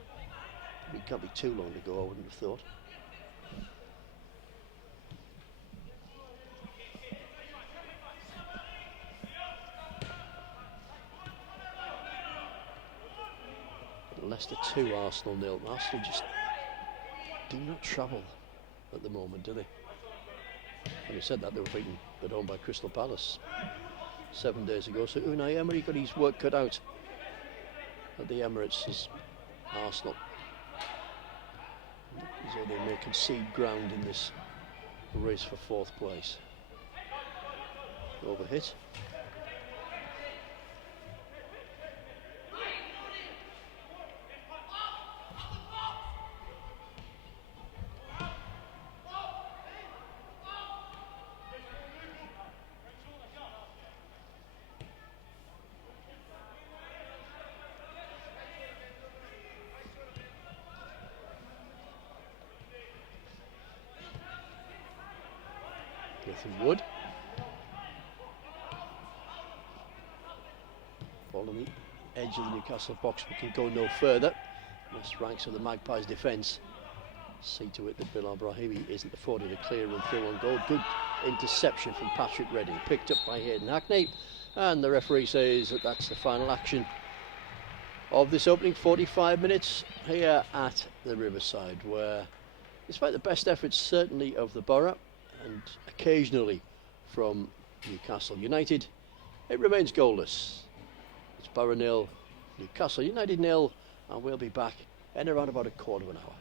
it can't be too long to go, I wouldn't have thought. Leicester 2, Arsenal 0. Arsenal just do not travel at the moment, do they? When he said that, they were beaten at home by Crystal Palace 7 days ago. So Unai Emery got his work cut out at the Emirates as Arsenal, as though they may concede ground in this race for fourth place. Overhit. Nathan Wood. Ball on the edge of the Newcastle box, but can go no further. This ranks of the Magpies' defence. See to it that Bilal Brahimi isn't afforded a clear run through on goal. Good interception from Patrick Redding, picked up by Hayden Hackney, and the referee says that that's the final action of this opening 45 minutes here at the Riverside, where, despite the best efforts certainly of the Boro and occasionally from Newcastle United, it remains goalless. It's Boro 0, Newcastle United 0, and we'll be back in around about a quarter of an hour.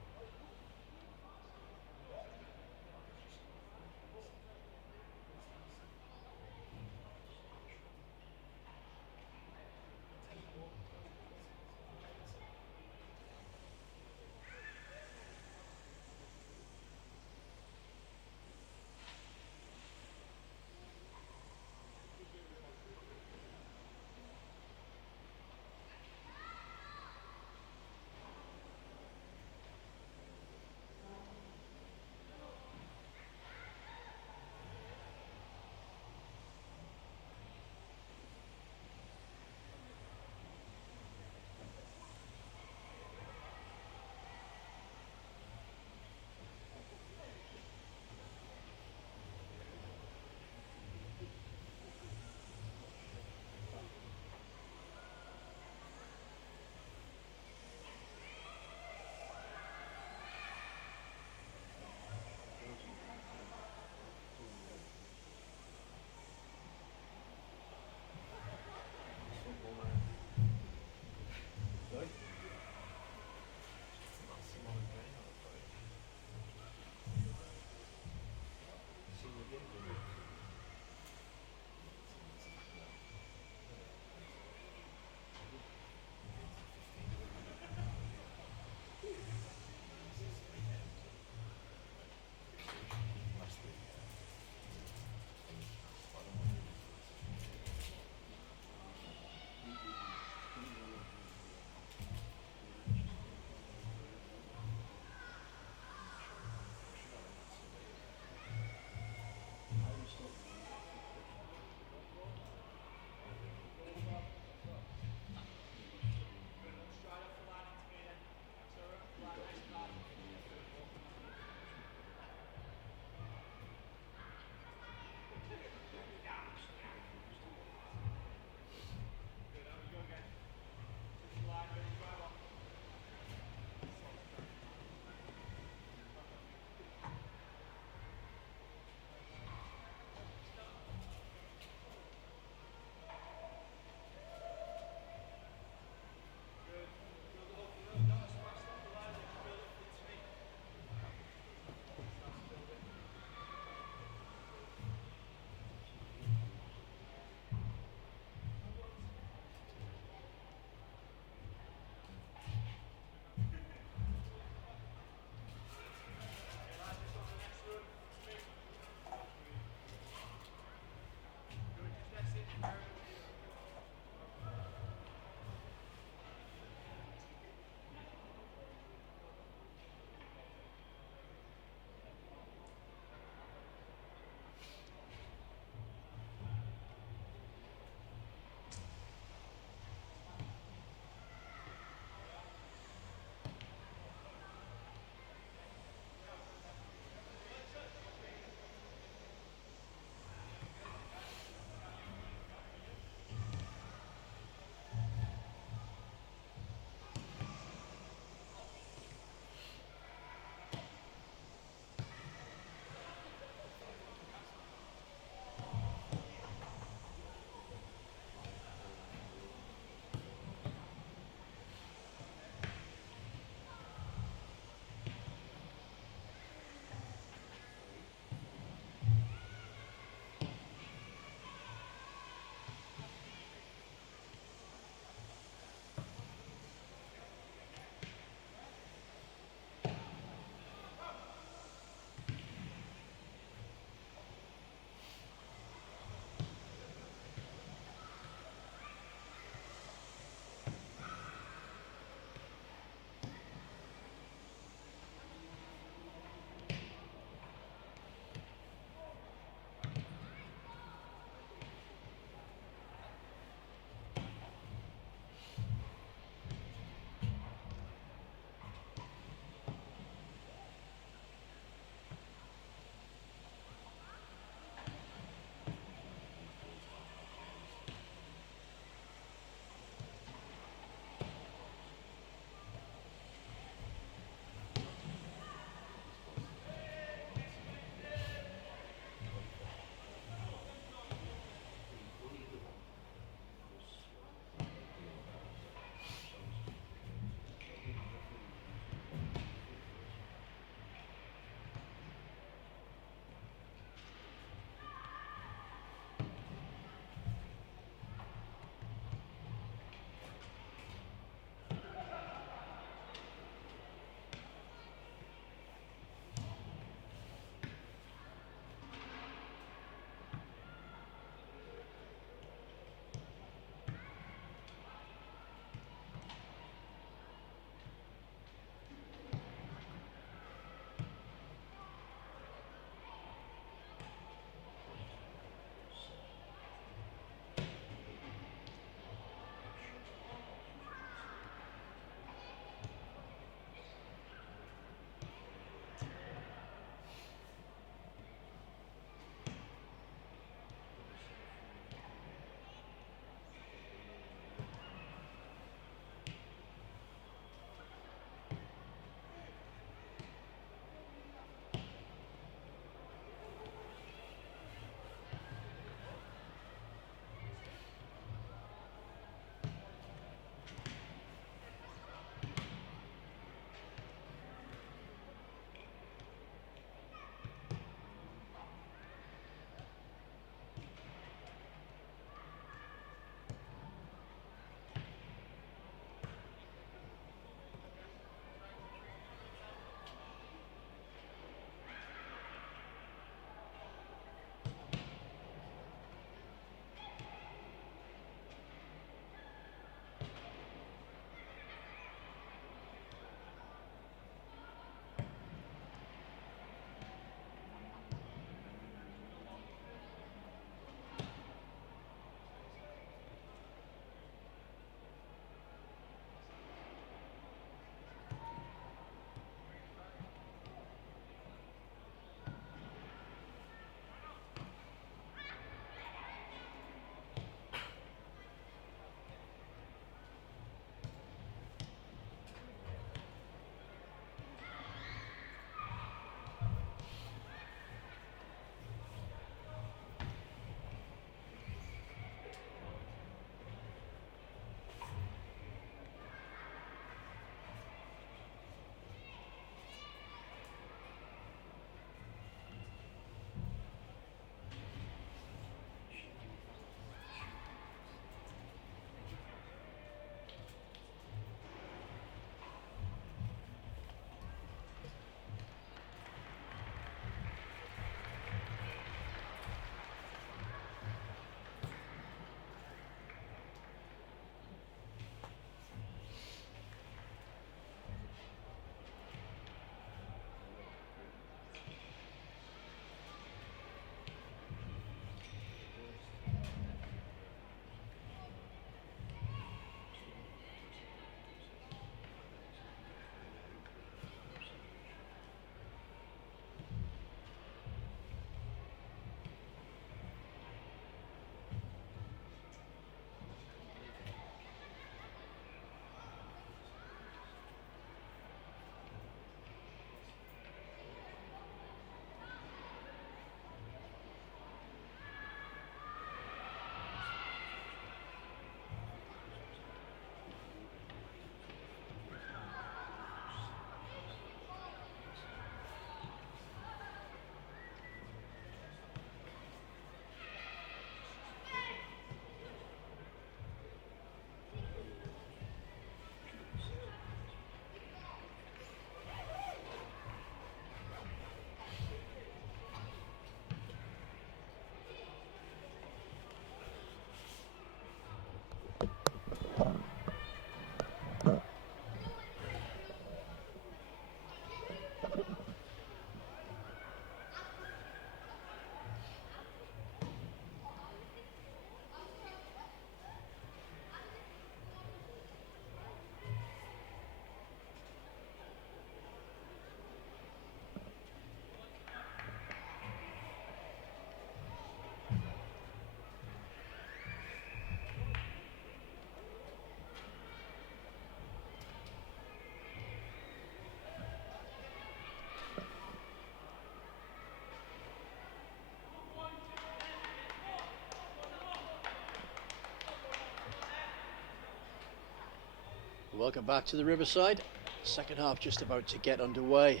Welcome back to the Riverside. Second half just about to get underway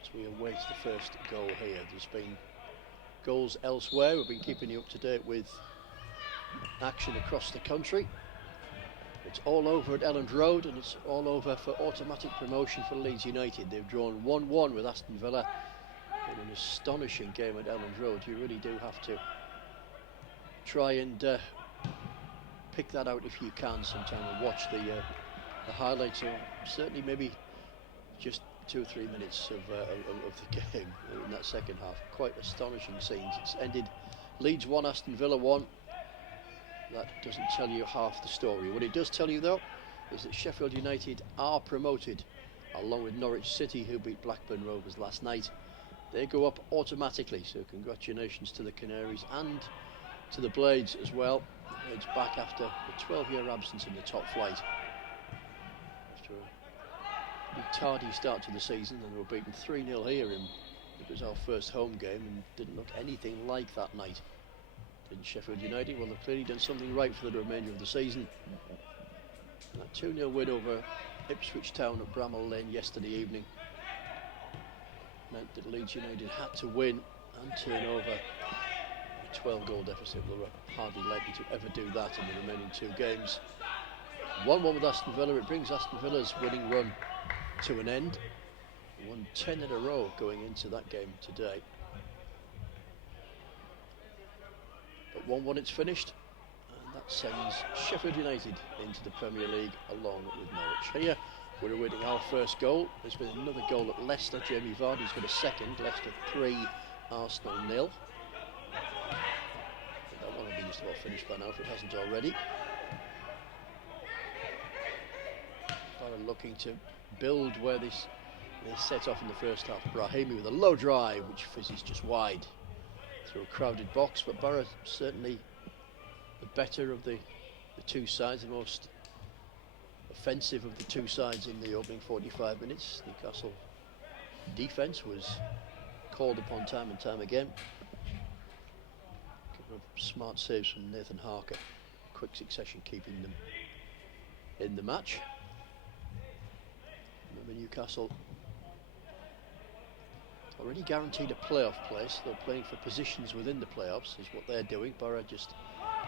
as we await the first goal here. There's been goals elsewhere. We've been keeping you up to date with action across the country. It's all over at Elland Road, and it's all over for automatic promotion for Leeds United. They've drawn 1-1 with Aston Villa in an astonishing game at Elland Road. You really do have to try and pick that out if you can sometime and watch the highlights, or certainly maybe just 2 or 3 minutes of the game in that second half. Quite astonishing scenes. It's ended Leeds 1, Aston Villa 1. That doesn't tell you half the story. What it does tell you though is that Sheffield United are promoted along with Norwich City, who beat Blackburn Rovers last night. They go up automatically, so congratulations to the Canaries and to the Blades as well. The Blades back after a 12-year absence in the top flight. After a pretty tardy start to the season, and they were beaten 3-0 here it was our first home game, and didn't look anything like that night. Didn't Sheffield United? Well, they've clearly done something right for the remainder of the season. And that 2-0 win over Ipswich Town at Bramall Lane yesterday evening meant that Leeds United had to win and turn over a 12-goal deficit. They were hardly likely to ever do that in the remaining 2 games. 1-1 with Aston Villa. It brings Aston Villa's winning run to an end. They won 10 in a row going into that game today. But 1-1 it's finished, and that sends Sheffield United into the Premier League along with Norwich. Here we're awaiting our first goal. There's been another goal at Leicester. Jamie Vardy's got a second. Leicester 3, Arsenal 0. That one will be just about finished by now if it hasn't already. Boro looking to build where they set off in the first half. Brahimi with a low drive which fizzes just wide through a crowded box, but Boro certainly the better of the 2 sides, the most offensive of the 2 sides in the opening 45 minutes. Newcastle defence was called upon time and time again. A couple of smart saves from Nathan Harker, quick succession keeping them in the match. Remember, Newcastle already guaranteed a playoff place. They're playing for positions within the playoffs is what they're doing. Boro just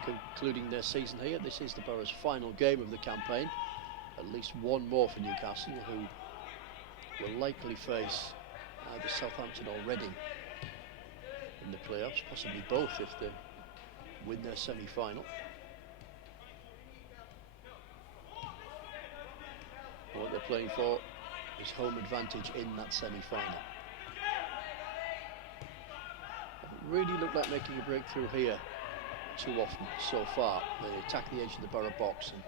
concluding their season here. This is the Boro's final game of the campaign. At least one more for Newcastle, who will likely face either Southampton or Reading in the playoffs, possibly both if they win their semi-final. What they're playing for is home advantage in that semi-final. Really looked like making a breakthrough here too often so far. They attack the edge of the Boro box, and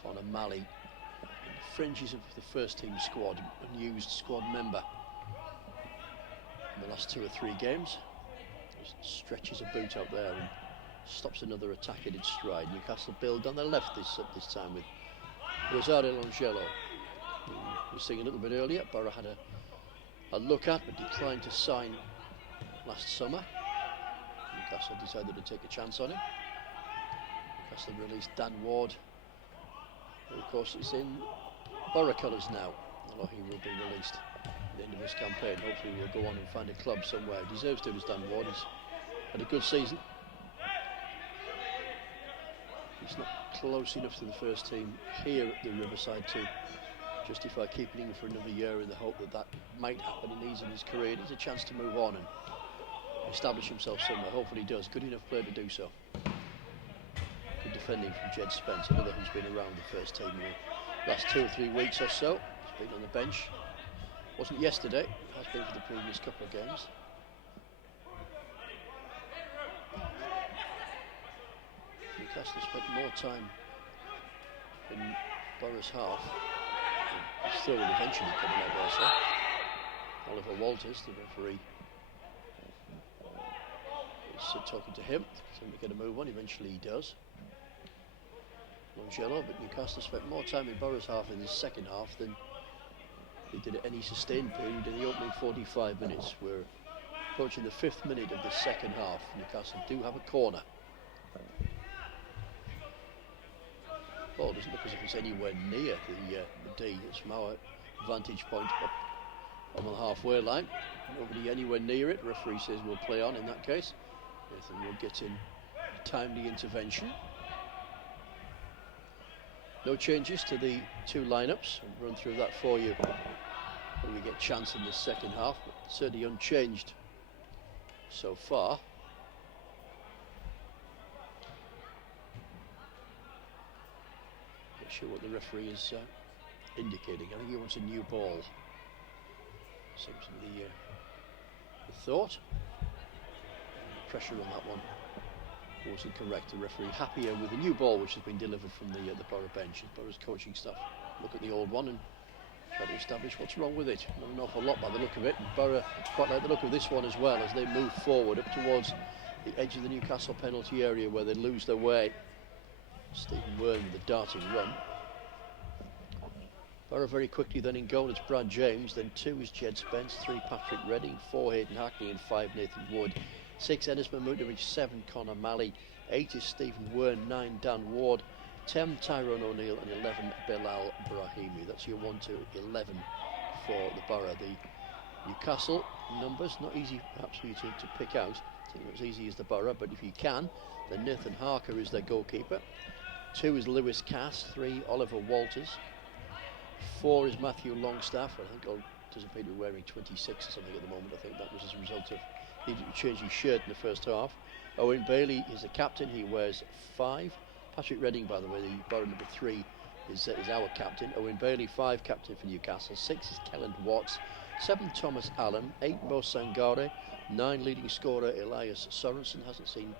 Conor Malley, in the fringes of the first team squad, unused squad member in the last 2 or 3 games, just stretches a boot out there and stops another attack in its stride. Newcastle build on the left this time with Rosario Longello, who we were seeing a little bit earlier. Boro had a look at but declined to sign last summer. Newcastle decided to take a chance on him. Newcastle released Dan Ward, who of course is in Boro colours now, although he will be released at the end of this campaign. Hopefully he'll go on and find a club somewhere. He deserves to, as Dan Ward. He's had a good season. He's not close enough to the first team here at the Riverside to justify keeping him for another year in the hope that might happen. He needs in his career. He needs a chance to move on and establish himself somewhere. Hopefully he does. Good enough player to do so. Good defending from Jed Spence, another who's been around the first team in the last 2 or 3 weeks or so. He's been on the bench. Wasn't yesterday, has been for the previous couple of games. Newcastle spent more time in Boro's half. Still will eventually come in also. Oliver Walters, the referee, is talking to him, so we get a move on. Eventually he does. Longello, but Newcastle spent more time in Boro's half in the second half than they did at any sustained period in the opening 45 minutes. We're approaching the 5th minute of the second half. Newcastle do have a corner. Ball doesn't look as if it's anywhere near the D. It's from our vantage point up on the halfway line. Nobody anywhere near it. Referee says we'll play on in that case. Nathan will get in timely intervention. No changes to the two lineups. I'll run through that for you when we get a chance in the second half, but certainly unchanged so far. Not sure what the referee is indicating. I think he wants a new ball. Seems to be the thought. The pressure on that one wasn't correct. The referee happier with the new ball which has been delivered from the Boro bench. Boro's coaching staff look at the old one and try to establish what's wrong with it. Not an awful lot by the look of it. And Boro quite like the look of this one as well as they move forward up towards the edge of the Newcastle penalty area where they lose their way. Stephen Wern with a darting run. Boro very quickly then in goal, it's Brad James, then 2 is Jed Spence, 3 Patrick Redding, 4 Hayden Hackney and 5 Nathan Wood, 6 Ennis Mahmutovic, 7 Connor Malley, 8 is Stephen Wern, 9 Dan Ward, 10 Tyrone O'Neill and 11 Bilal Brahimi. That's your 1 to 11 for the Boro. The Newcastle numbers, not easy perhaps for you to pick out. I think not as easy as the Boro, but if you can, then Nathan Harker is their goalkeeper. 2 is Lewis Cass, 3 Oliver Walters, 4 is Matthew Longstaff. I think doesn't appear to be wearing 26 or something at the moment. I think that was as a result of needing to change his shirt in the first half. Owen Bailey is the captain. He wears 5. Patrick Redding, by the way, the Boro number 3, is our captain. Owen Bailey, 5, captain for Newcastle. 6 is Kelland Watts. 7 Thomas Allen. 8 Mo Sangare. 9 leading scorer Elias Sorensen. Hasn't seen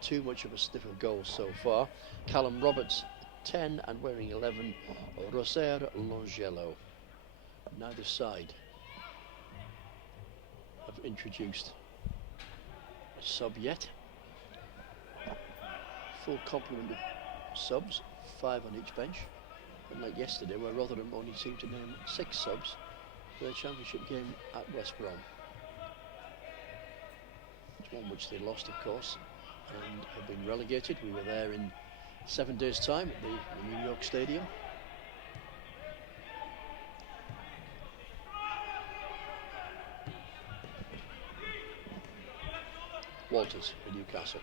too much of a sniff of goals so far. Callum Roberts, 10, and wearing 11, Roser Longello. Neither side have introduced a sub yet. Full complement of subs, 5 on each bench. Unlike yesterday, where Rotherham only seemed to name 6 subs for their championship game at West Brom. It's one which they lost, of course, and have been relegated. We were there in 7 days' time at the New York Stadium. Walters for Newcastle.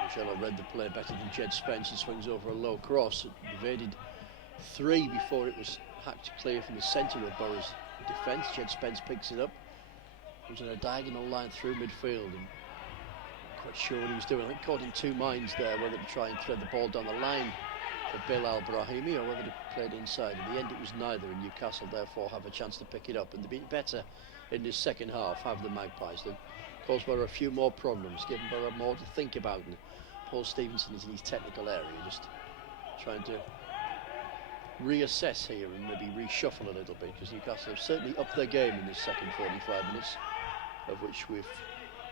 Marcello read the play better than Jed Spence and swings over a low cross. It evaded 3 before it was hacked clear from the centre of Boro's defence. Jed Spence picks it up. Comes in a diagonal line through midfield and quite sure what he was doing. I think caught in 2 minds there, whether to try and thread the ball down the line for Bilal Brahimi or whether to play it inside. In the end it was neither, and Newcastle therefore have a chance to pick it up, and they've been better in this second half, have the Magpies. They've caused Boro a few more problems, given Boro more to think about, and Paul Stevenson is in his technical area, just trying to reassess here and maybe reshuffle a little bit, because Newcastle have certainly upped their game in this second 45 minutes, of which we've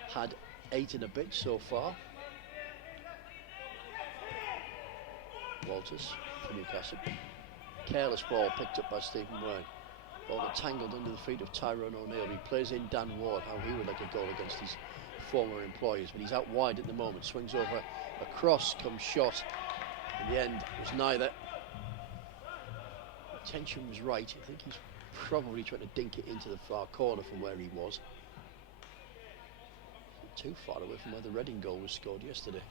had 8 and a bit so far. Walters for Newcastle. Careless ball picked up by Stephen Wern. Ball tangled under the feet of Tyrone O'Neill. He plays in Dan Ward. How he would like a goal against his former employers, but he's out wide at the moment. Swings over a cross, comes shot. In the end, it was neither. The tension was right. I think he's probably trying to dink it into the far corner from where he was. Too far away from where the Reading goal was scored yesterday.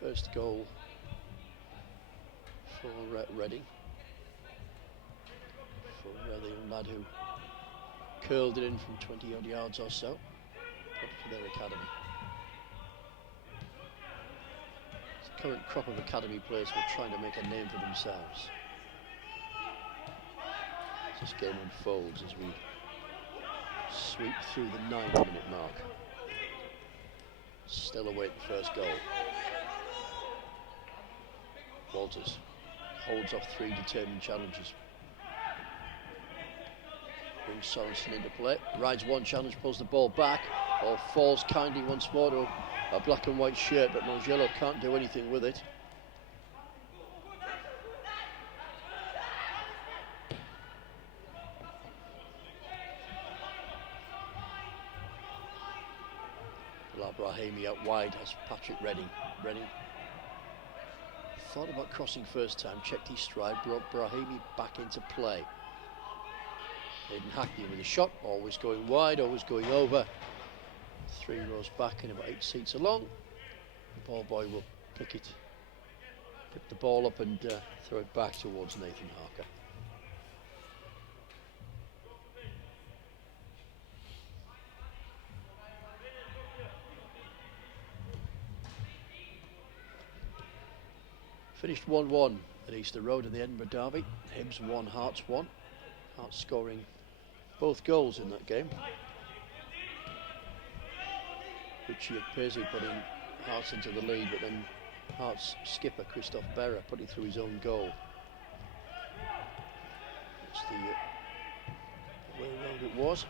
First goal for Reading, for the young lad who curled it in from 20 odd yards or so, up to their academy. It's a current crop of academy players who are trying to make a name for themselves. As this game unfolds as we sweep through the 9-minute mark. Still await the first goal. Walters holds off 3 determined challenges. Brings Sorensen into play. Rides one challenge, pulls the ball back. Ball falls kindly once more to a black and white shirt, but Mongello can't do anything with it. Brahimi out wide has Patrick Redding. Redding thought about crossing first time, checked his stride, brought Brahimi back into play. Hayden Hackney with a shot, always going wide, always going over. 3 rows back and about 8 seats along. The ball boy will pick the ball up and throw it back towards Nathan Harker. Finished 1-1 at Easter Road in the Edinburgh Derby. Hibs 1, Hearts 1. Hearts scoring both goals in that game. Richie Paisley putting Hearts into the lead, but then Hearts skipper Christophe Berra putting through his own goal. That's the way around it was.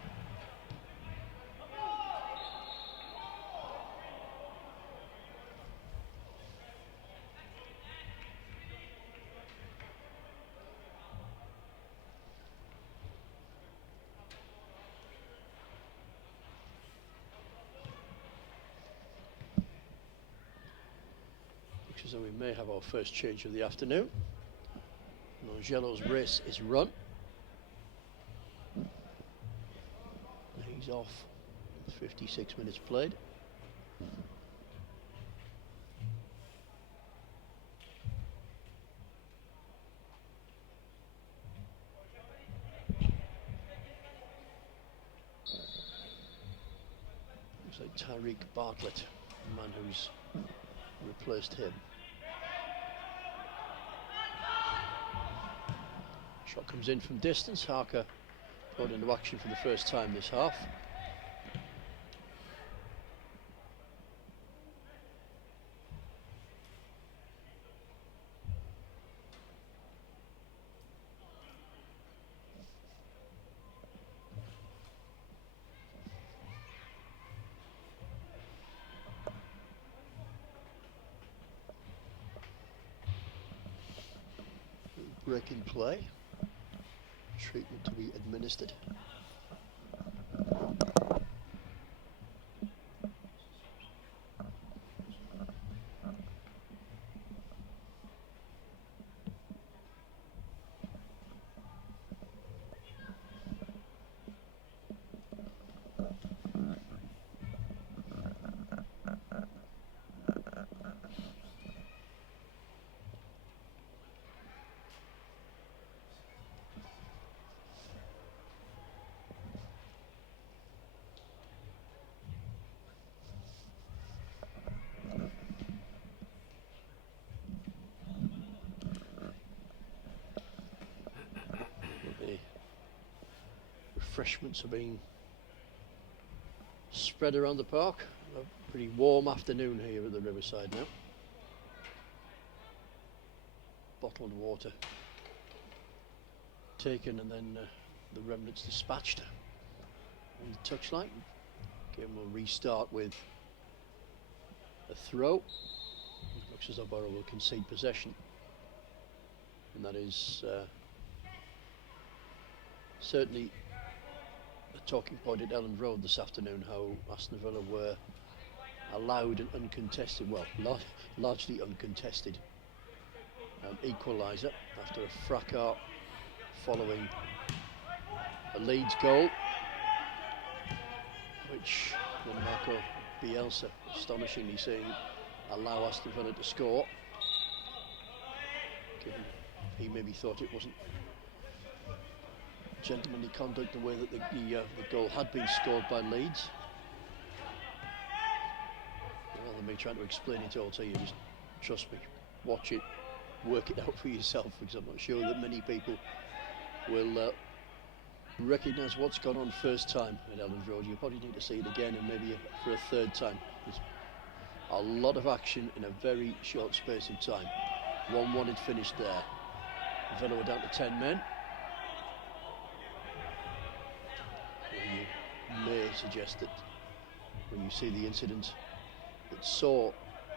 So we may have our first change of the afternoon. Longello's race is run. He's off. 56 minutes played. Looks like Tariq Bartlett, the man who's replaced him. Shot comes in from distance. Harker brought into action for the first time this half. Break in play. Treatment to be administered. Refreshments are being spread around the park. A pretty warm afternoon here at the Riverside now. Bottled water taken and then the remnants dispatched on the touchline. Game will restart with a throw. It looks as though Boro will concede possession, and that is certainly a talking point at Elland Road this afternoon, how Aston Villa were allowed an uncontested, well, largely uncontested equaliser after a fracas following a Leeds goal, which then Marco Bielsa astonishingly saying allow Aston Villa to score, given he maybe thought it wasn't gentlemanly conduct the way that the goal had been scored by Leeds. Rather than me trying to explain it all to you, just trust me, watch it, work it out for yourself, because I'm not sure that many people will recognise what's gone on first time at Elland Road. You probably need to see it again and maybe for a third time. There's a lot of action in a very short space of time. 1-1 had finished there. Villa were down to 10 men. You may suggest that when you see the incident that saw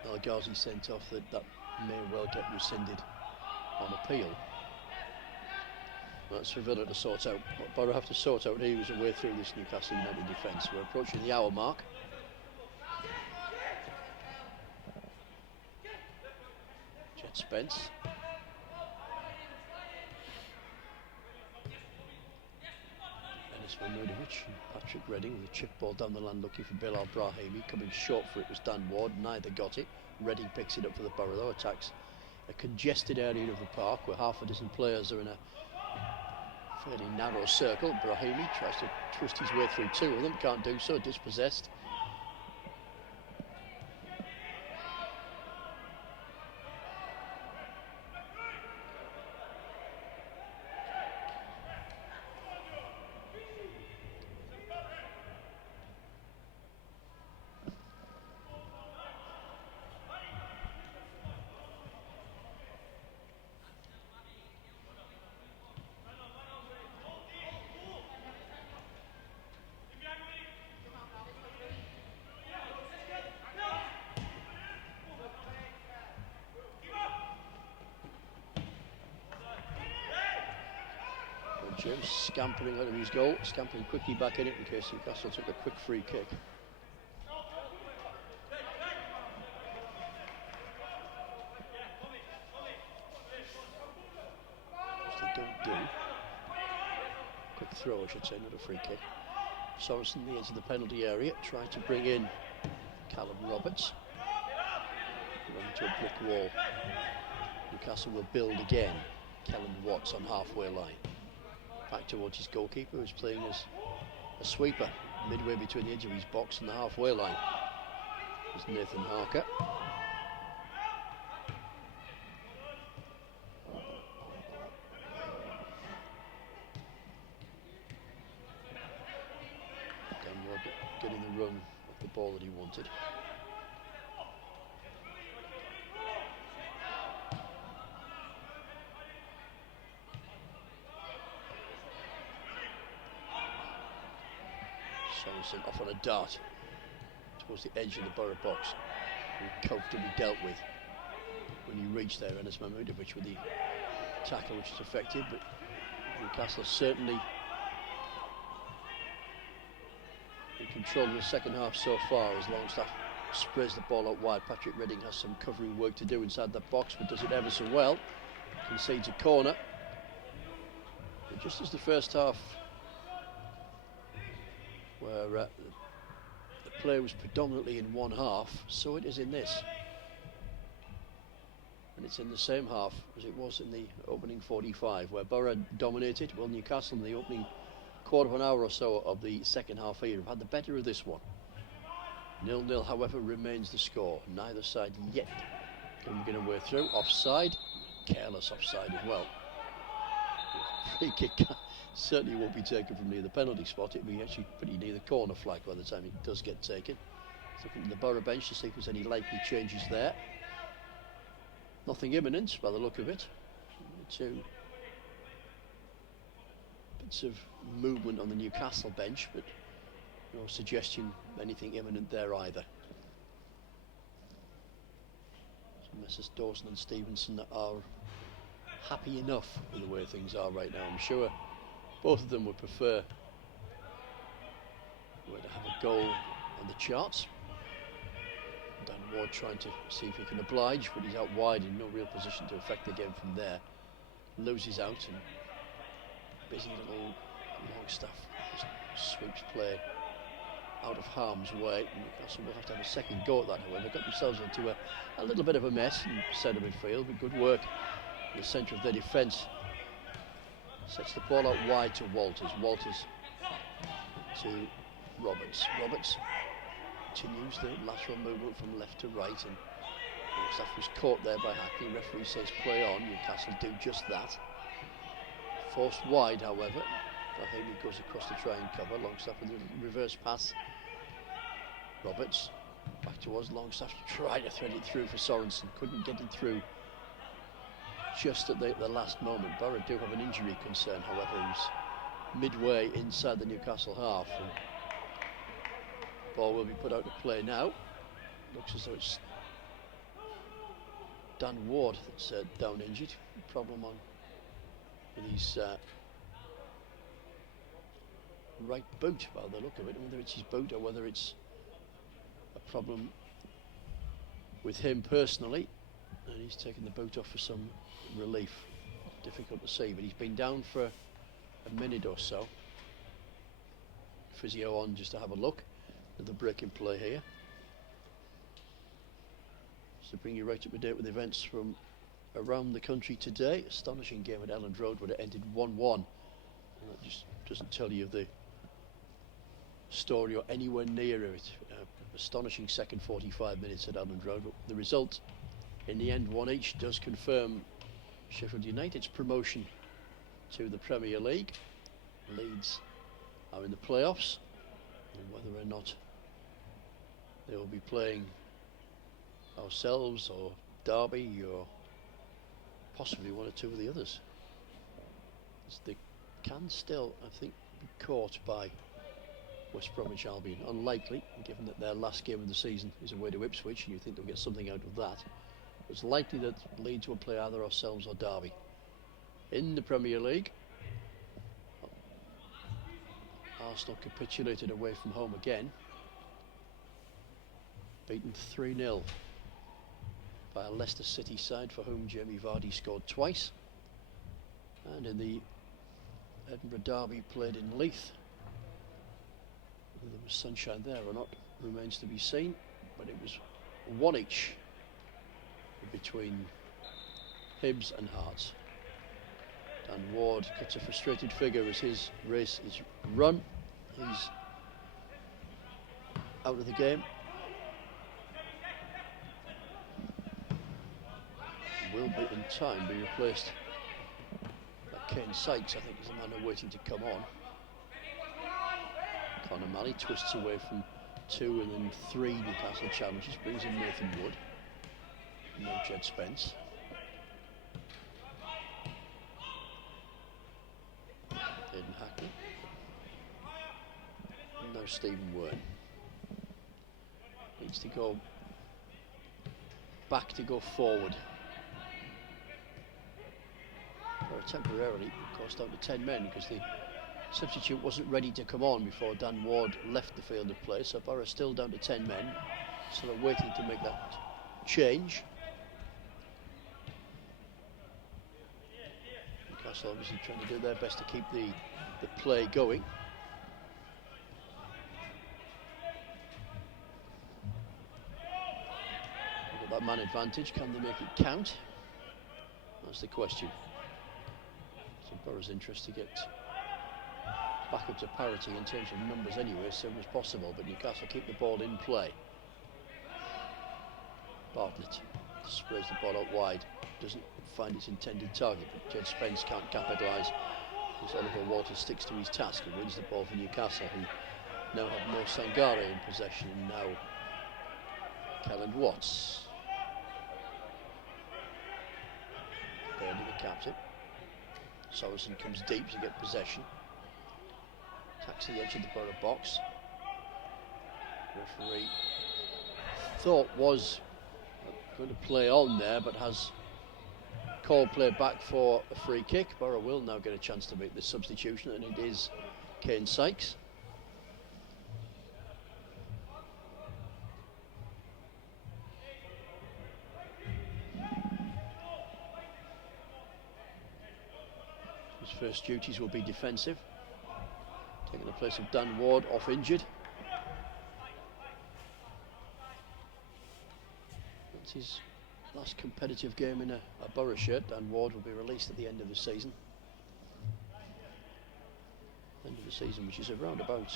El Ghazi sent off, that may well get rescinded on appeal. That's for Villa to sort out. What Boro have to sort out here is a way through this Newcastle United defence. We're approaching the hour mark. Spence. Ennis Mahmudovic and Patrick Redding with a chip ball down the land looking for Bilal Brahimi. Coming short for it was Dan Ward. Neither got it. Redding picks it up for the Boro, though. Attacks a congested area of the park where half a dozen players are in a fairly narrow circle. Brahimi tries to twist his way through two of them. Can't do so. Dispossessed. James scampering out of his goal, scampering quickly back in it in case Newcastle took a quick free kick. Which they don't do. Quick throw, I should say, not a free kick. Sorensen, the edge of the penalty area, trying to bring in Callum Roberts. Run into a brick wall. Newcastle will build again. Kellen Watts on halfway line. Back towards his goalkeeper, who's playing as a sweeper midway between the edge of his box and the halfway line. There's Nathan Harker. Dan Ward getting the run of the ball that he wanted. Sorensen off on a dart towards the edge of the Boro box. Comfortably dealt with when you reach there. Ennis Mahmudovic with the tackle, which is effective, but Newcastle certainly in control of the second half so far as Longstaff sprays the ball out wide. Patrick Redding has some covering work to do inside the box, but does it ever so well. Concedes a corner. But just as the first half, where the play was predominantly in one half, so it is in this. And it's in the same half as it was in the opening 45, where Boro dominated. Well, Newcastle in the opening quarter of an hour or so of the second half here have had the better of this one. 0-0, however, remains the score. Neither side yet can get a way through. Offside, careless offside as well. Free kick certainly won't be taken from near the penalty spot. It'll be actually pretty near the corner flag by the time it does get taken. Looking at the Boro bench to see if there's any likely changes there. Nothing imminent by the look of it. Two bits of movement on the Newcastle bench, but no suggestion of anything imminent there either. So Messrs Dawson and Stevenson are happy enough with the way things are right now. I'm sure both of them would prefer to have a goal on the charts. Dan Ward trying to see if he can oblige, but he's out wide in no real position to affect the game from there. Loses out and busy little Longstaff just sweeps play out of harm's way. Newcastle will have to have a second go at that, however. Got themselves into a little bit of a mess in centre midfield, but good work in the centre of their defence. Sets the ball out wide to Walters. Walters to Roberts. Roberts continues the lateral movement from left to right, and Longstaff was caught there by Hackney. Referee says play on. Newcastle do just that. Forced wide, however. Brahimi goes across to try and cover. Longstaff with a reverse pass. Roberts back towards Longstaff to try to thread it through for Sorensen. Couldn't get it through just at the last moment. Boro do have an injury concern, however. He's midway inside the Newcastle half. And ball will be put out to play now. Looks as though it's Dan Ward that's down injured. Problem on with his right boot by the look of it. Whether it's his boot or whether it's a problem with him personally, And he's taken the boot off for some relief. Difficult to see, but he's been down for a minute or so. Physio on just to have a look at the break in play here. So to bring you right up to date with events from around the country today. Astonishing game at Elland Road would have ended 1-1. And that just doesn't tell you the story or anywhere near it. Astonishing second 45 minutes at Elland Road. But the result in the end, 1 each, does confirm Sheffield United's promotion to the Premier League. Leeds are in the playoffs, and whether or not they will be playing ourselves or Derby or possibly one or two of the others, as they can still, I think, be caught by West Bromwich Albion. Unlikely, given that their last game of the season is away to Ipswich, and you think they'll get something out of that. It's likely that Leeds will play either ourselves or Derby. In the Premier League, Arsenal capitulated away from home again, beaten 3-0 by a Leicester City side for whom Jamie Vardy scored twice. And in the Edinburgh Derby played in Leith, whether there was sunshine there or not remains to be seen, but it was 1 each between Hibs and Hearts. Dan Ward cuts a frustrated figure as his race is run. He's out of the game. Will be in time be replaced by Kane Sykes, I think, is the man waiting to come on. Conor Malley twists away from 2 and then 3 Newcastle challenges, brings in Nathan Wood. No Jed Spence. Aidan Hackney. No Stephen Wern. Needs to go back to go forward. Or temporarily, of course, down to 10 men because the substitute wasn't ready to come on before Dan Ward left the field of play. So Boro still down to 10 men. So they're waiting to make that change. Newcastle obviously trying to do their best to keep the play going. They've got that man advantage. Can they make it count? That's the question. So Boro's interest to get back up to parity in terms of numbers anyway as soon as possible, but Newcastle keep the ball in play. Bartlett sprays the ball out wide, doesn't find its intended target, but Jed Spence can't capitalise as Oliver Walters sticks to his task and wins the ball for Newcastle, who now have Mo Sangare in possession, and now Kelland Watts. Burnley, the captain. Sorensen comes deep to get possession. Attacks the edge of the Boro box. Referee thought was going to play on there, but has called play back for a free kick. Boro will now get a chance to make this substitution, and it is Kane Sykes. His first duties will be defensive, taking the place of Dan Ward, off injured. That's his last competitive game in a Boro shirt. Dan Ward will be released at the end of the season. End of the season, which is around about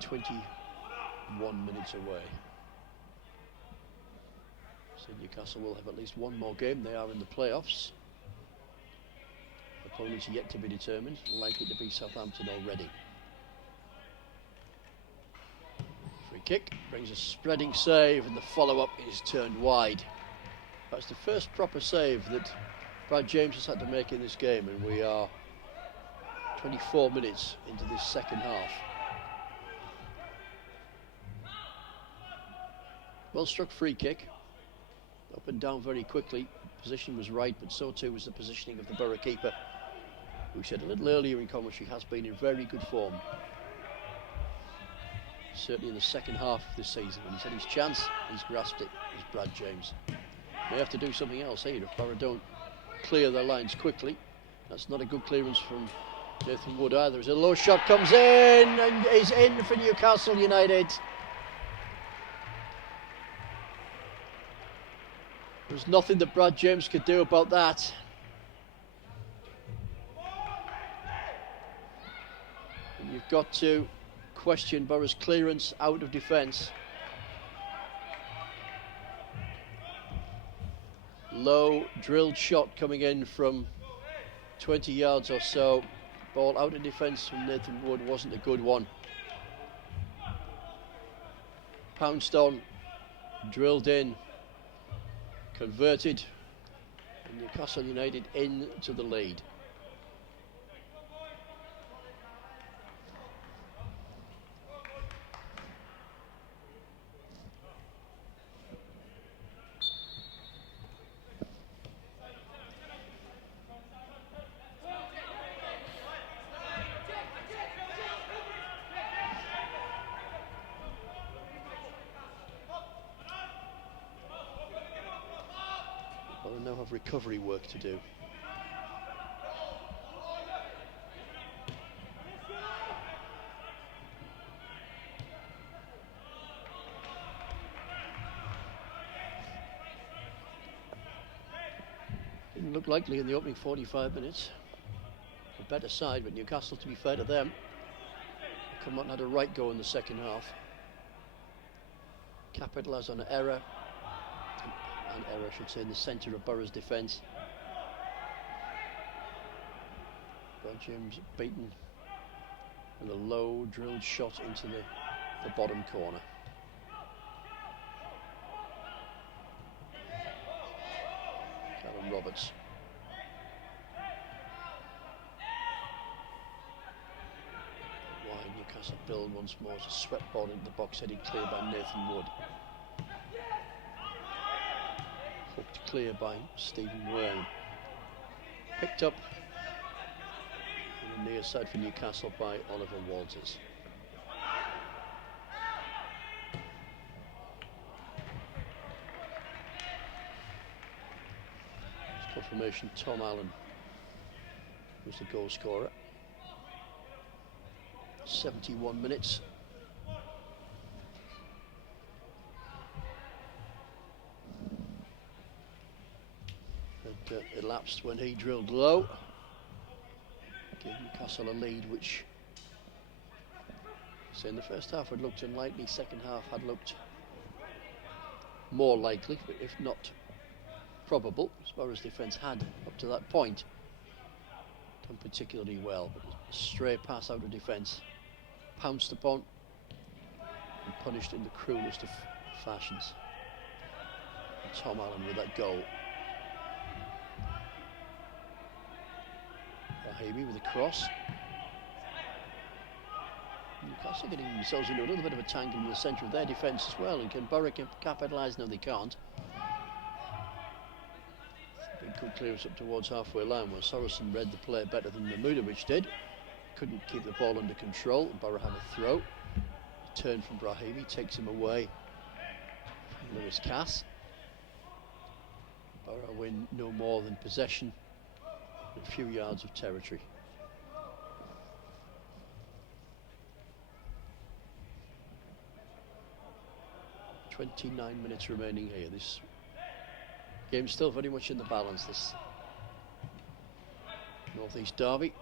21 minutes away. So Newcastle will have at least one more game. They are in the playoffs. Opponents yet to be determined, likely to be Southampton already. Free kick brings a spreading save, and the follow-up is turned wide. That's the first proper save that Brad James has had to make in this game, and we are 24 minutes into this second half. Well struck free kick, up and down very quickly. Position was right, but so too was the positioning of the Boro keeper, who said a little earlier in commentary has been in very good form. certainly in the second half of this season. When he's had his chance, he's grasped it, is Brad James. They have to do something else here if Boro don't clear their lines quickly. That's not a good clearance from Nathan Wood either. As a low shot comes in and is in for Newcastle United. There's nothing that Brad James could do about that. And you've got to question Boro's clearance out of defence. Low drilled shot coming in from 20 yards or so. Ball out of defence from Nathan Wood wasn't a good one. Pounced on, drilled in, converted, and Newcastle United into the lead. Well, they now have recovery work to do. Didn't look likely in the opening 45 minutes. A better side, but Newcastle, to be fair to them, come out and had a right go in the second half. Capitalised on an error. An error, I should say, in the centre of Boro's defence. Brad James beaten with a low drilled shot into the bottom corner. Callum Roberts. Wide Newcastle build once more. It's a swept ball into the box, headed clear by Nathan Wood. Hooked clear by Stephen Wern. Picked up on the near side for Newcastle by Oliver Walters. Confirmation, Tom Allen was the goal scorer. 71 minutes. It elapsed when he drilled low. Gave Newcastle a lead, which, so in the first half had looked unlikely, second half had looked more likely, but if not probable, as far as defence had up to that point done particularly well. But a stray pass out of defence, pounced upon and punished in the cruelest of fashions. And Tom Allen with that goal. Raheemi with a cross. Newcastle getting themselves into a little bit of a tangle in the centre of their defence as well, and can Boro capitalise? No, they can't. Big good clearance up towards halfway line where Sorensen read the play better than Mamudovic did. Couldn't keep the ball under control. Boro have a throw. A turn from Raheemi takes him away from Lewis Cass. Boro win no more than possession, a few yards of territory. "29 minutes remaining here. This game's still very much in the balance. This North East derby.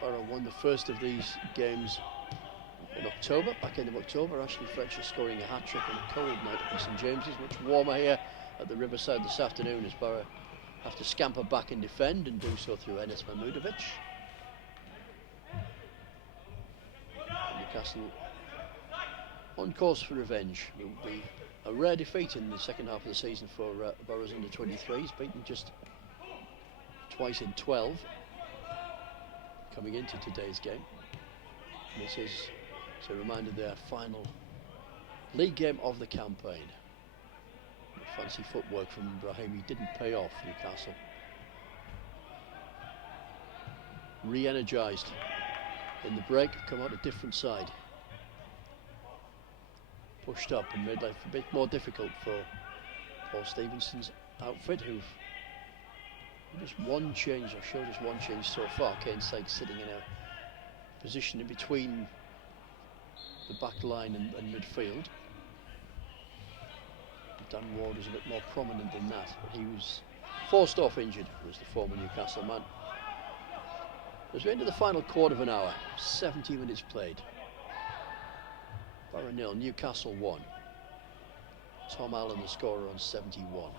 Boro won the first of these games in October, back end of October. Ashley Fletcher scoring a hat-trick on a cold night at St James's. Much warmer here at the Riverside this afternoon as Boro have to scamper back and defend, and do so through Enes Mamudovic. Newcastle on course for revenge. It will be a rare defeat in the second half of the season for Boro's under-23s, beaten just twice in 12 coming into today's game. And this is, as a reminder, their final league game of the campaign. The fancy footwork from Raheemi didn't pay off. Newcastle re-energised in the break, have come out a different side. pushed up and made life a bit more difficult for Paul Stevenson's outfit, who've just one change, or showed us one change so far. Kane Sykes sitting in a position in between the back line and midfield. Dan Ward was a bit more prominent than that, but he was forced off injured, was the former Newcastle man. As we're into the final quarter of an hour, 70 minutes played. Boro 0, Newcastle 1. Tom Allen the scorer on 71.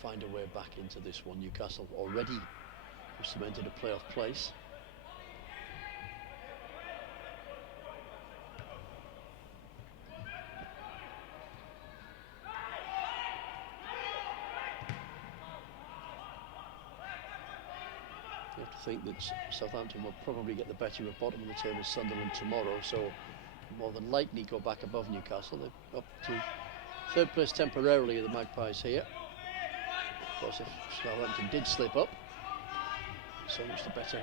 Find a way back into this one. Newcastle already have cemented a playoff place. You have to think that Southampton will probably get the better of bottom of the table Sunderland tomorrow, so more than likely go back above Newcastle. They're up to third place temporarily, the Magpies here. Of course, if Southampton did slip up, so much the better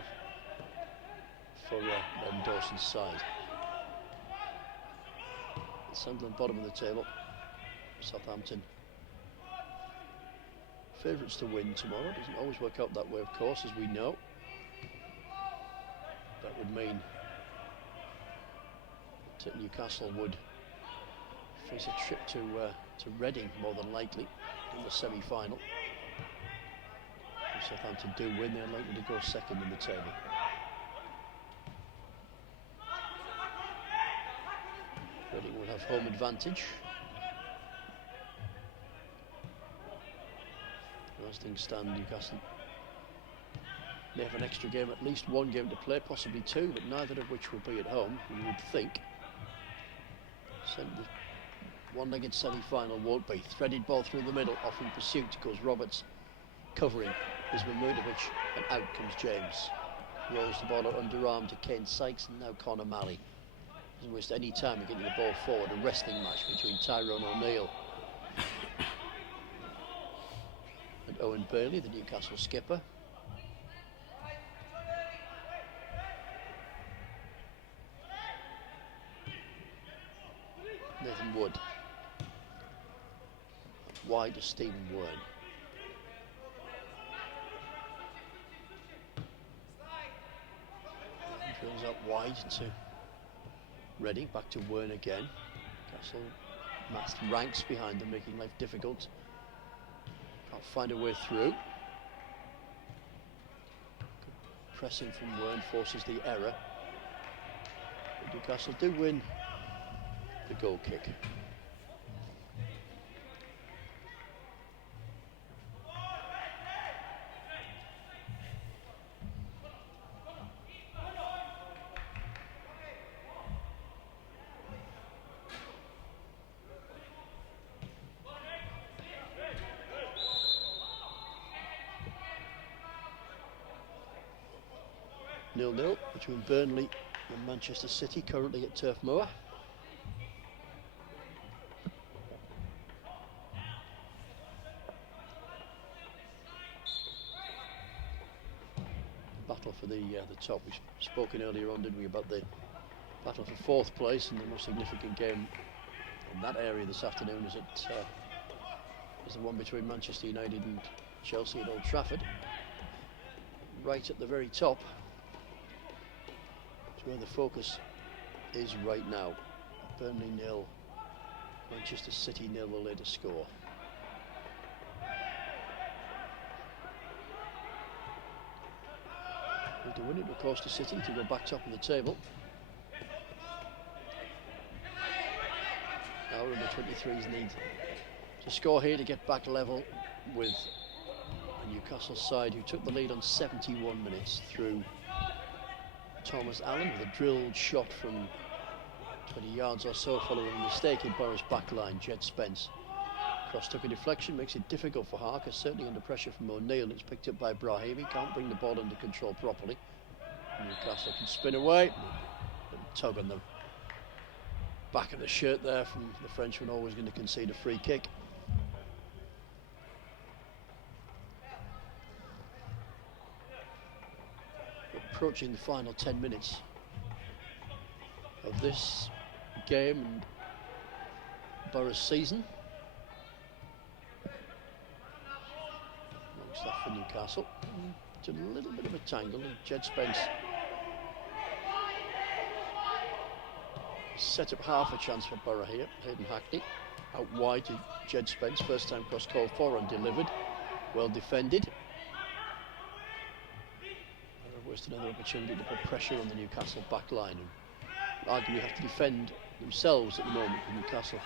for Ben Dawson's side. Sunderland bottom of the table. Southampton favourites to win tomorrow. Doesn't always work out that way, of course, as we know. That would mean that Newcastle would face a trip to Reading, more than likely, in the semi-final. If Southampton do win, they're likely to go second in the table. Reading will have home advantage. As things stand, Newcastle may have an extra game, at least one game to play, possibly two, but neither of which will be at home, you would think. So the one-legged semi-final won't be. Threaded ball through the middle, off in pursuit goes Roberts, covering is Mahmudovic, and out comes James. Rolls the ball out underarm to Kane Sykes, and now Conor Malley. Doesn't waste any time in getting the ball forward. A wrestling match between Tyrone O'Neill and Owen Bailey, the Newcastle skipper. Nathan Wood. Wide to Stephen Wern. Drills up wide to Reading, back to Wern again. Castle massed ranks behind them, making life difficult. Can't find a way through. Pressing from Wern forces the error. But Newcastle do win the goal kick. Nil-nil between Burnley and Manchester City, currently at Turf Moor. Battle for the top. We've spoken earlier on, didn't we, about the battle for fourth place, and the most significant game in that area this afternoon is the one between Manchester United and Chelsea at Old Trafford. Right at the very top. Where the focus is right now. Burnley 0, Manchester City 0, the latest score. Need to win it, of course, to City to go back top of the table. Now the 23s need to score here to get back level with the Newcastle side, who took the lead on 71 minutes through Thomas Allen with a drilled shot from 20 yards or so, following a mistake in Boro's back line. Jed Spence cross took a deflection, makes it difficult for Harker, certainly under pressure from O'Neill. It's picked up by Brahimi, can't bring the ball under control properly. Newcastle can spin away, tug on the back of the shirt there from the Frenchman, always going to concede a free kick. approaching the final 10 minutes of this game and Boro's season. Long stuff for Newcastle. It's a little bit of a tangle, and Jed Spence set up half a chance for Boro here. Hayden Hackney out wide to Jed Spence. First time cross called for and delivered. Well defended. Boro wasted another opportunity to put pressure on the Newcastle back line, and arguably have to defend themselves at the moment. Newcastle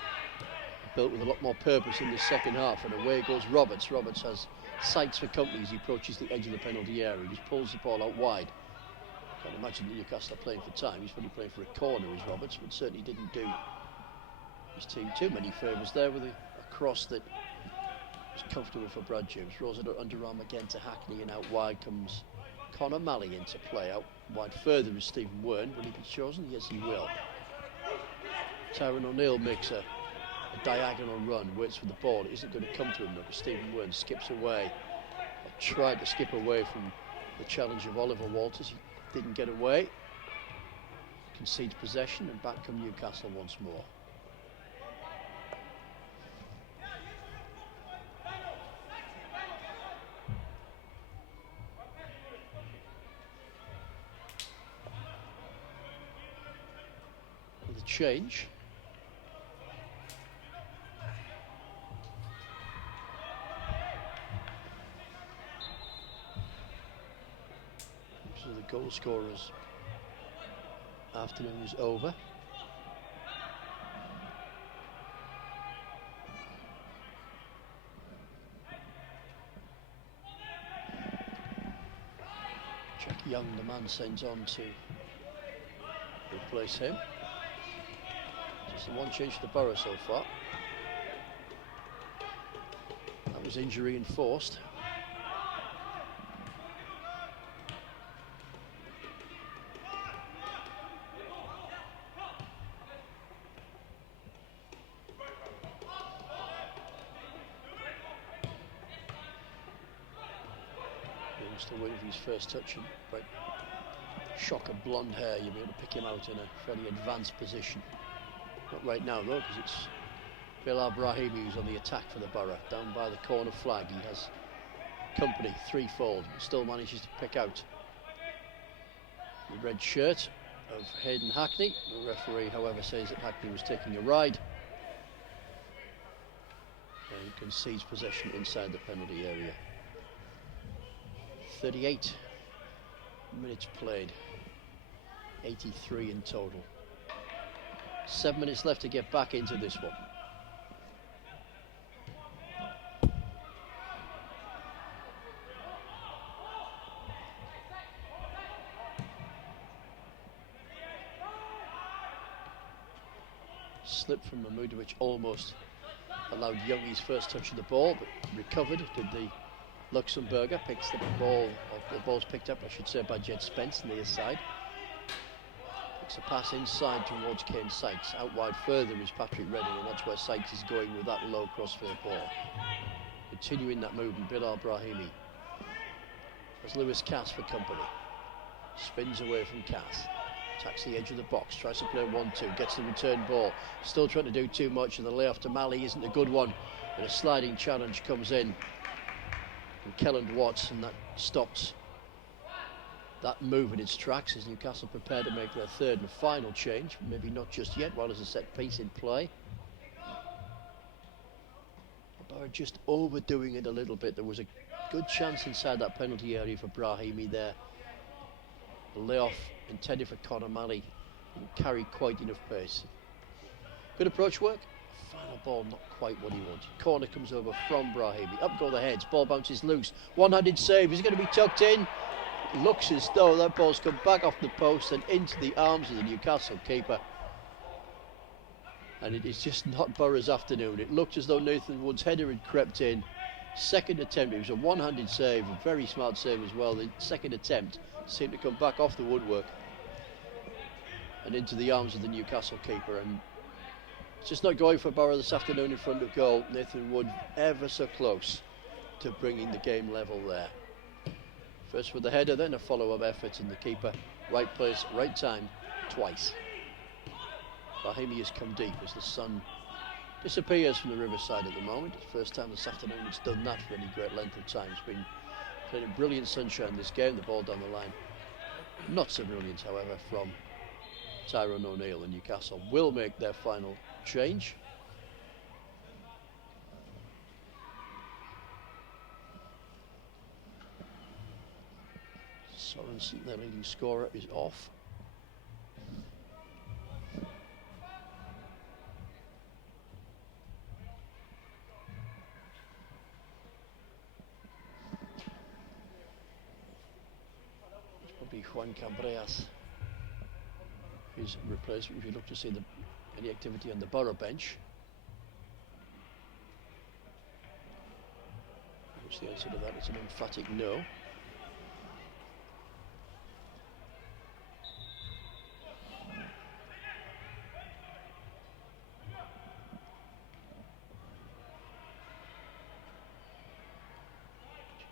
built with a lot more purpose in the second half, and away goes Roberts. Roberts has sights for company as he approaches the edge of the penalty area. He just pulls the ball out wide. Can't imagine that Newcastle are playing for time. He's probably playing for a corner, is Roberts, but certainly didn't do his team too many favours there with a cross that was comfortable for Brad James. Rolls it underarm again to Hackney, and out wide comes Conor Malley into play. Out wide further is Stephen Wern. Will he be chosen? Yes, he will. Tyrone O'Neill makes a diagonal run, waits for the ball. It isn't going to come to him though, but Stephen Wern skips away, or tried to skip away from the challenge of Oliver Walters. He didn't get away, concedes possession, and back come Newcastle once more. With a change, the goal scorer's afternoon is over. Jack Young, the man sent on to replace him. Just the one change to Boro so far. That was injury enforced. Still waiting for his first touch, and right, shock of blonde hair, you'll be able to pick him out in a fairly advanced position. Not right now though, because it's Bilal Brahimi who's on the attack for the Boro, down by the corner flag. He has company threefold, but still manages to pick out the red shirt of Hayden Hackney. The referee, however, says that Hackney was taking a ride and concedes possession inside the penalty area. 38 minutes played, 83 in total. 7 minutes left to get back into this one. Slip from Mahmoud, which almost allowed Young his first touch of the ball, but recovered. Did the Luxembourger, picks the ball, or the ball's picked up, I should say, by Jed Spence near side. Picks a pass inside towards Kane Sykes. Out wide further is Patrick Redding, and that's where Sykes is going with that low crossfield ball. Continuing that movement, Bilal Brahimi. As Lewis Cass for company. Spins away from Cass. Attacks the edge of the box, tries to play 1-2, gets the return ball. Still trying to do too much, and the layoff to Malley isn't a good one. But a sliding challenge comes in from Kelland Watts, and that stops that move in its tracks as Newcastle prepare to make their third and final change. Maybe not just yet, while there's a set piece in play. Boro just overdoing it a little bit. There was a good chance inside that penalty area for Brahimi there. The layoff intended for Conor Malley didn't carry quite enough pace. Good approach work. Final ball not quite what he wanted. Corner comes over from Brahimi. Up go the heads. Ball bounces loose. One-handed save. Is it going to be tucked in? It looks as though that ball's come back off the post and into the arms of the Newcastle keeper. And it is just not Boro's afternoon. It looked as though Nathan Wood's header had crept in. Second attempt. It was a one-handed save. A very smart save as well. The second attempt seemed to come back off the woodwork and into the arms of the Newcastle keeper. And it's just not going for Boro this afternoon in front of goal. Nathan Wood ever so close to bringing the game level there. First with the header, then a follow-up effort, and the keeper, right place, right time, twice. Brahimi has come deep as the sun disappears from the Riverside at the moment. It's the first time this afternoon it's done that for any great length of time. It's been playing in brilliant sunshine this game, the ball down the line. Not so brilliant, however, from Tyrone O'Neill, and Newcastle will make their final change. Sorensen, their leading scorer, is off. It's probably Juan Cabreas, his replacement, if you look to see any activity on the Boro bench. What's the answer to that? It's an emphatic no.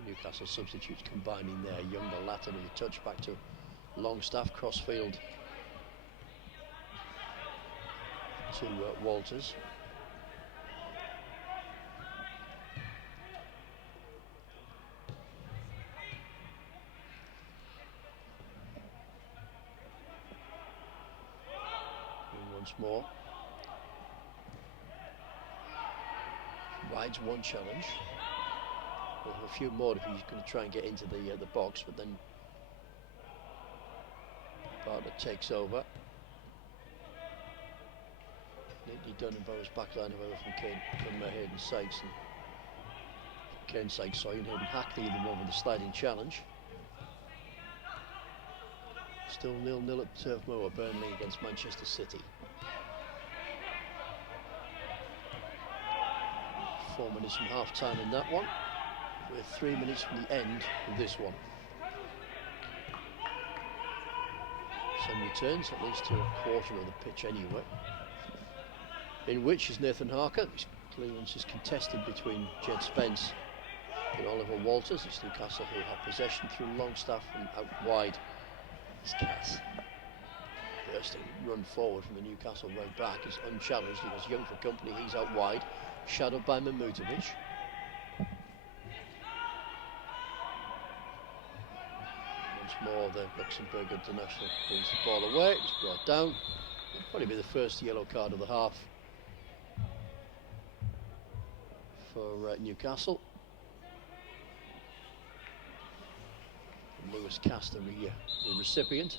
Newcastle substitutes combining their younger latter with a touch back to Longstaff, crossfield to Walters. And once more. Rides one challenge. We'll have a few more if he's going to try and get into the box, but then Bartlett takes over. Neatly done in Boro's backline, however, from Hayden Sykes. And Kane Sykes, sorry, and Hayden Hackney, the one with the sliding challenge. Still 0-0 at Turf Moor, Burnley against Manchester City. 4 minutes from half time in that one. We're 3 minutes from the end of this one. Some returns, at least to a quarter of the pitch anyway. In which is Nathan Harker. His clearance is contested between Jed Spence and Oliver Walters. It's Newcastle who have possession through Longstaff and out wide. It's Cass. Bursting run forward from the Newcastle right back is unchallenged. He was young for company. He's out wide, shadowed by Mahmutovic. More, the Luxembourg international brings the ball away. It's brought down. It'll probably be the first yellow card of the half for Newcastle. And Lewis Castor, the recipient.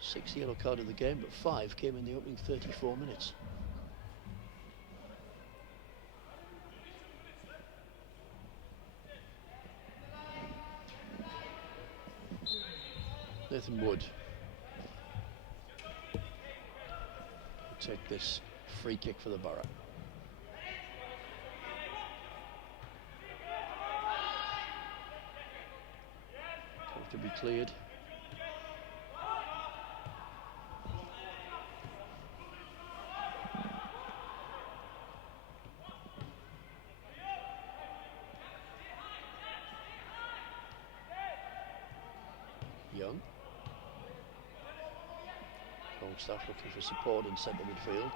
Sixth yellow card of the game, but 5 came in the opening 34 minutes. Nathan Wood will take this free kick for the Borough. Comfortably cleared. Young. Longstaff looking for support in centre midfield.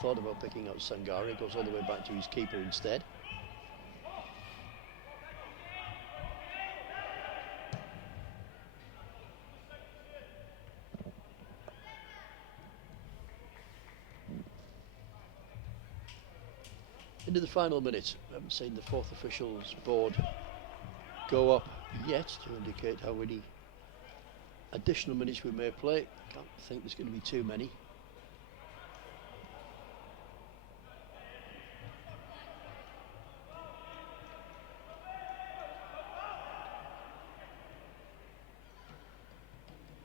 Thought about picking out Sangari, goes all the way back to his keeper instead. Into the final minute. I haven't seen the fourth officials board go up yet to indicate how many additional minutes we may play. Can't think there's going to be too many.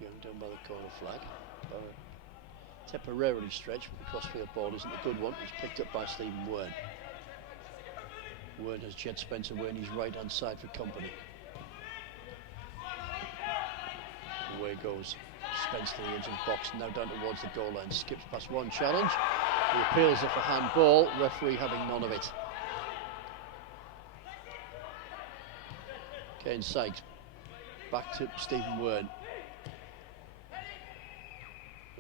Young down by the corner flag. Temporarily stretched, but the crossfield ball isn't a good one. It's picked up by Stephen Wern. Wern has Jed Spencer away on his right hand side for company. Away goes Spence to the edge of the box, now down towards the goal line, skips past one challenge, he appeals it for handball, referee having none of it. Kane Sykes back to Stephen Wern.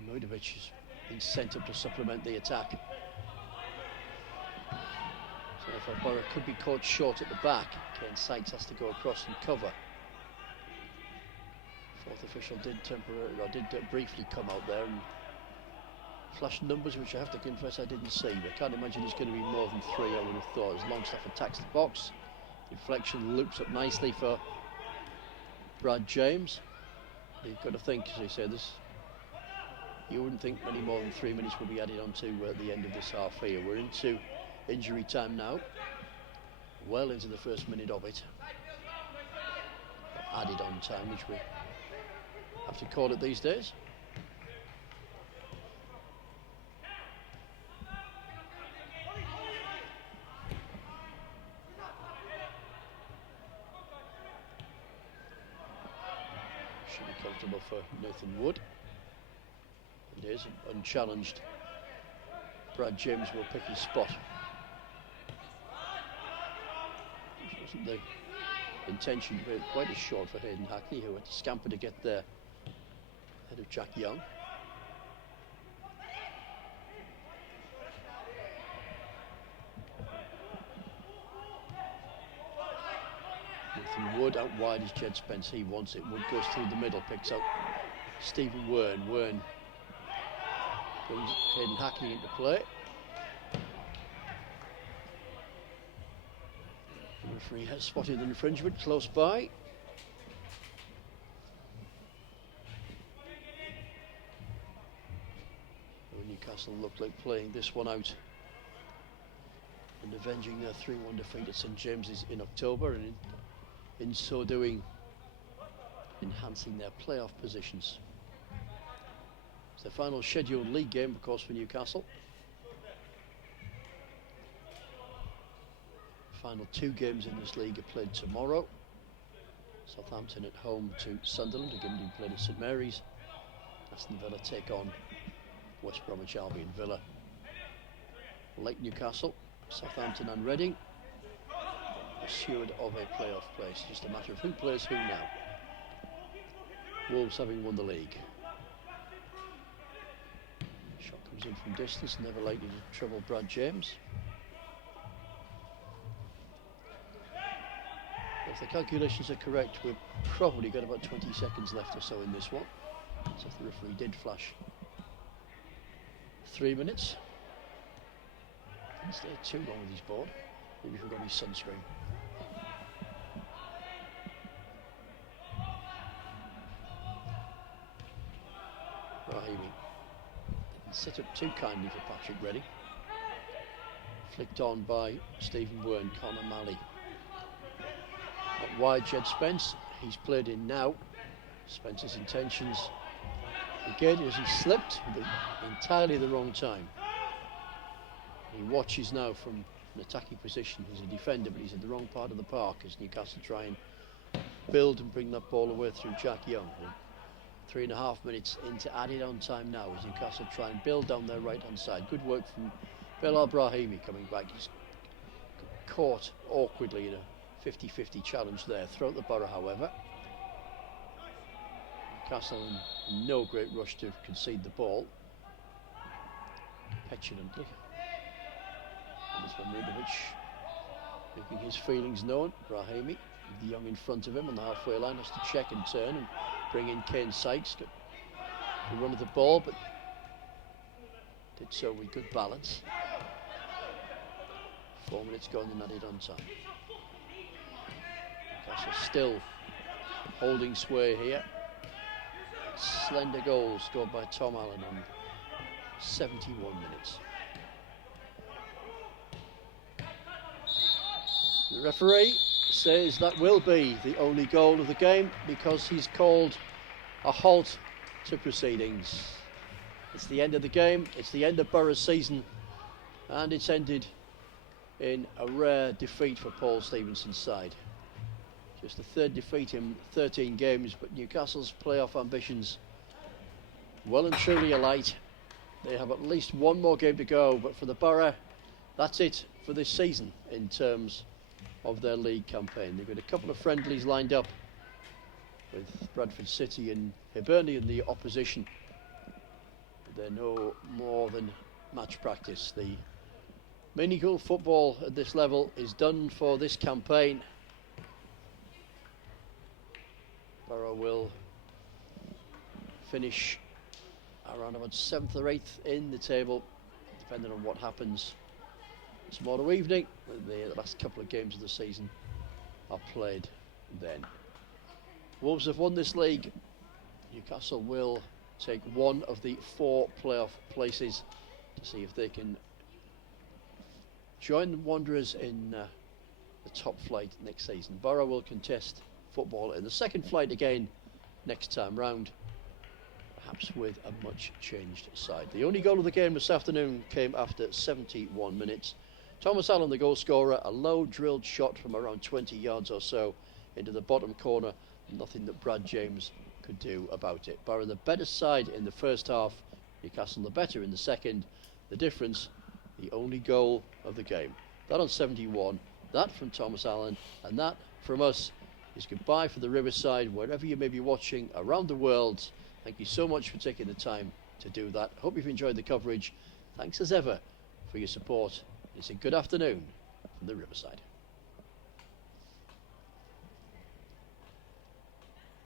Mojdovic has been sent up to supplement the attack. So if Boro could be caught short at the back, Kane Sykes has to go across and cover. Fourth official did briefly come out there and flash numbers, which I have to confess I didn't see, but I can't imagine it's going to be more than 3. I would have thought, as Longstaff attacks the box. Deflection loops up nicely for Brad James. You've got to think, as I say, this, you wouldn't think many more than 3 minutes will be added on to the end of this half here. We're into injury time now, well into the first minute of it. Added on time, which we have to call it these days. Should be comfortable for Nathan Wood. It is unchallenged. Brad James will pick his spot. Which wasn't the intention, but quite as short for Hayden Hackney, who had to scamper to get there ahead of Jack Young. Nathan Wood out wide is Jed Spence. He wants it. Wood goes through the middle, picks up Stephen Wern. Wern brings Hayden Hackney into play. The referee has spotted an infringement close by. Newcastle looked like playing this one out and avenging their 3-1 defeat at St James's in October, and in so doing enhancing their playoff positions. It's the final scheduled league game, of course, for Newcastle. Final 2 games in this league are played tomorrow. Southampton at home to Sunderland, a game being played at St Mary's. Aston Villa take on West Bromwich Albion. Villa, like Newcastle, Southampton and Reading, assured of a playoff place. Just a matter of who plays who now. Wolves having won the league. Shot comes in from distance, never likely to trouble Brad James. If the calculations are correct, we've probably got about 20 seconds left or so in this one. So if the referee did flash 3 minutes, didn't stay too long with his board. Maybe he forgot his sunscreen. Brahimi didn't set up too kindly for Patrick Redding. Flicked on by Stephen Wern. Connor Malley out wide. Jed Spence, he's played in now. Spence's intentions again as he slipped at entirely the wrong time. He watches now from an attacking position. He's a defender, but he's in the wrong part of the park as Newcastle try and build and bring that ball away through Jack Young. 3.5 minutes into added on time now as Newcastle try and build down their right hand side. Good work from Belal Brahimi coming back. He's caught awkwardly in a 50-50 challenge there. Throw at the Boro, however. Newcastle in no great rush to concede the ball. Petulantly. And this one, Mojdovic making his feelings known. Brahimi, with the Young in front of him on the halfway line, has to check and turn and bring in Kane Sykes. Got the run of the ball, but did so with good balance. 4 minutes gone and added on time. Newcastle still holding sway here. Slender goal scored by Tom Allen on 71 minutes. The referee says that will be the only goal of the game because he's called a halt to proceedings. It's the end of the game, it's the end of Boro's season, and it's ended in a rare defeat for Paul Stevenson's side. Just the third defeat in 13 games, but Newcastle's playoff ambitions well and truly alight. They have at least one more game to go, but for the Boro, that's it for this season in terms of their league campaign. They've got a couple of friendlies lined up with Bradford City and Hibernian in the opposition. They're no more than match practice. The meaningful football at this level is done for this campaign. Boro will finish around about 7th or 8th in the table, depending on what happens tomorrow evening. The last couple of games of the season are played then. Wolves have won this league. Newcastle will take one of the 4 playoff places to see if they can join the Wanderers in the top flight next season. Boro will contest football in the second flight again next time round, perhaps with a much changed side. The only goal of the game this afternoon came after 71 minutes. Thomas Allen, the goal scorer, a low drilled shot from around 20 yards or so into the bottom corner. Nothing that Brad James could do about it. Boro the better side in the first half, Newcastle the better in the second. The difference, the only goal of the game. That on 71, that from Thomas Allen, and that from us is goodbye for the Riverside, wherever you may be watching around the world. Thank you so much for taking the time to do that. Hope you've enjoyed the coverage. Thanks as ever for your support. It's a good afternoon from the Riverside.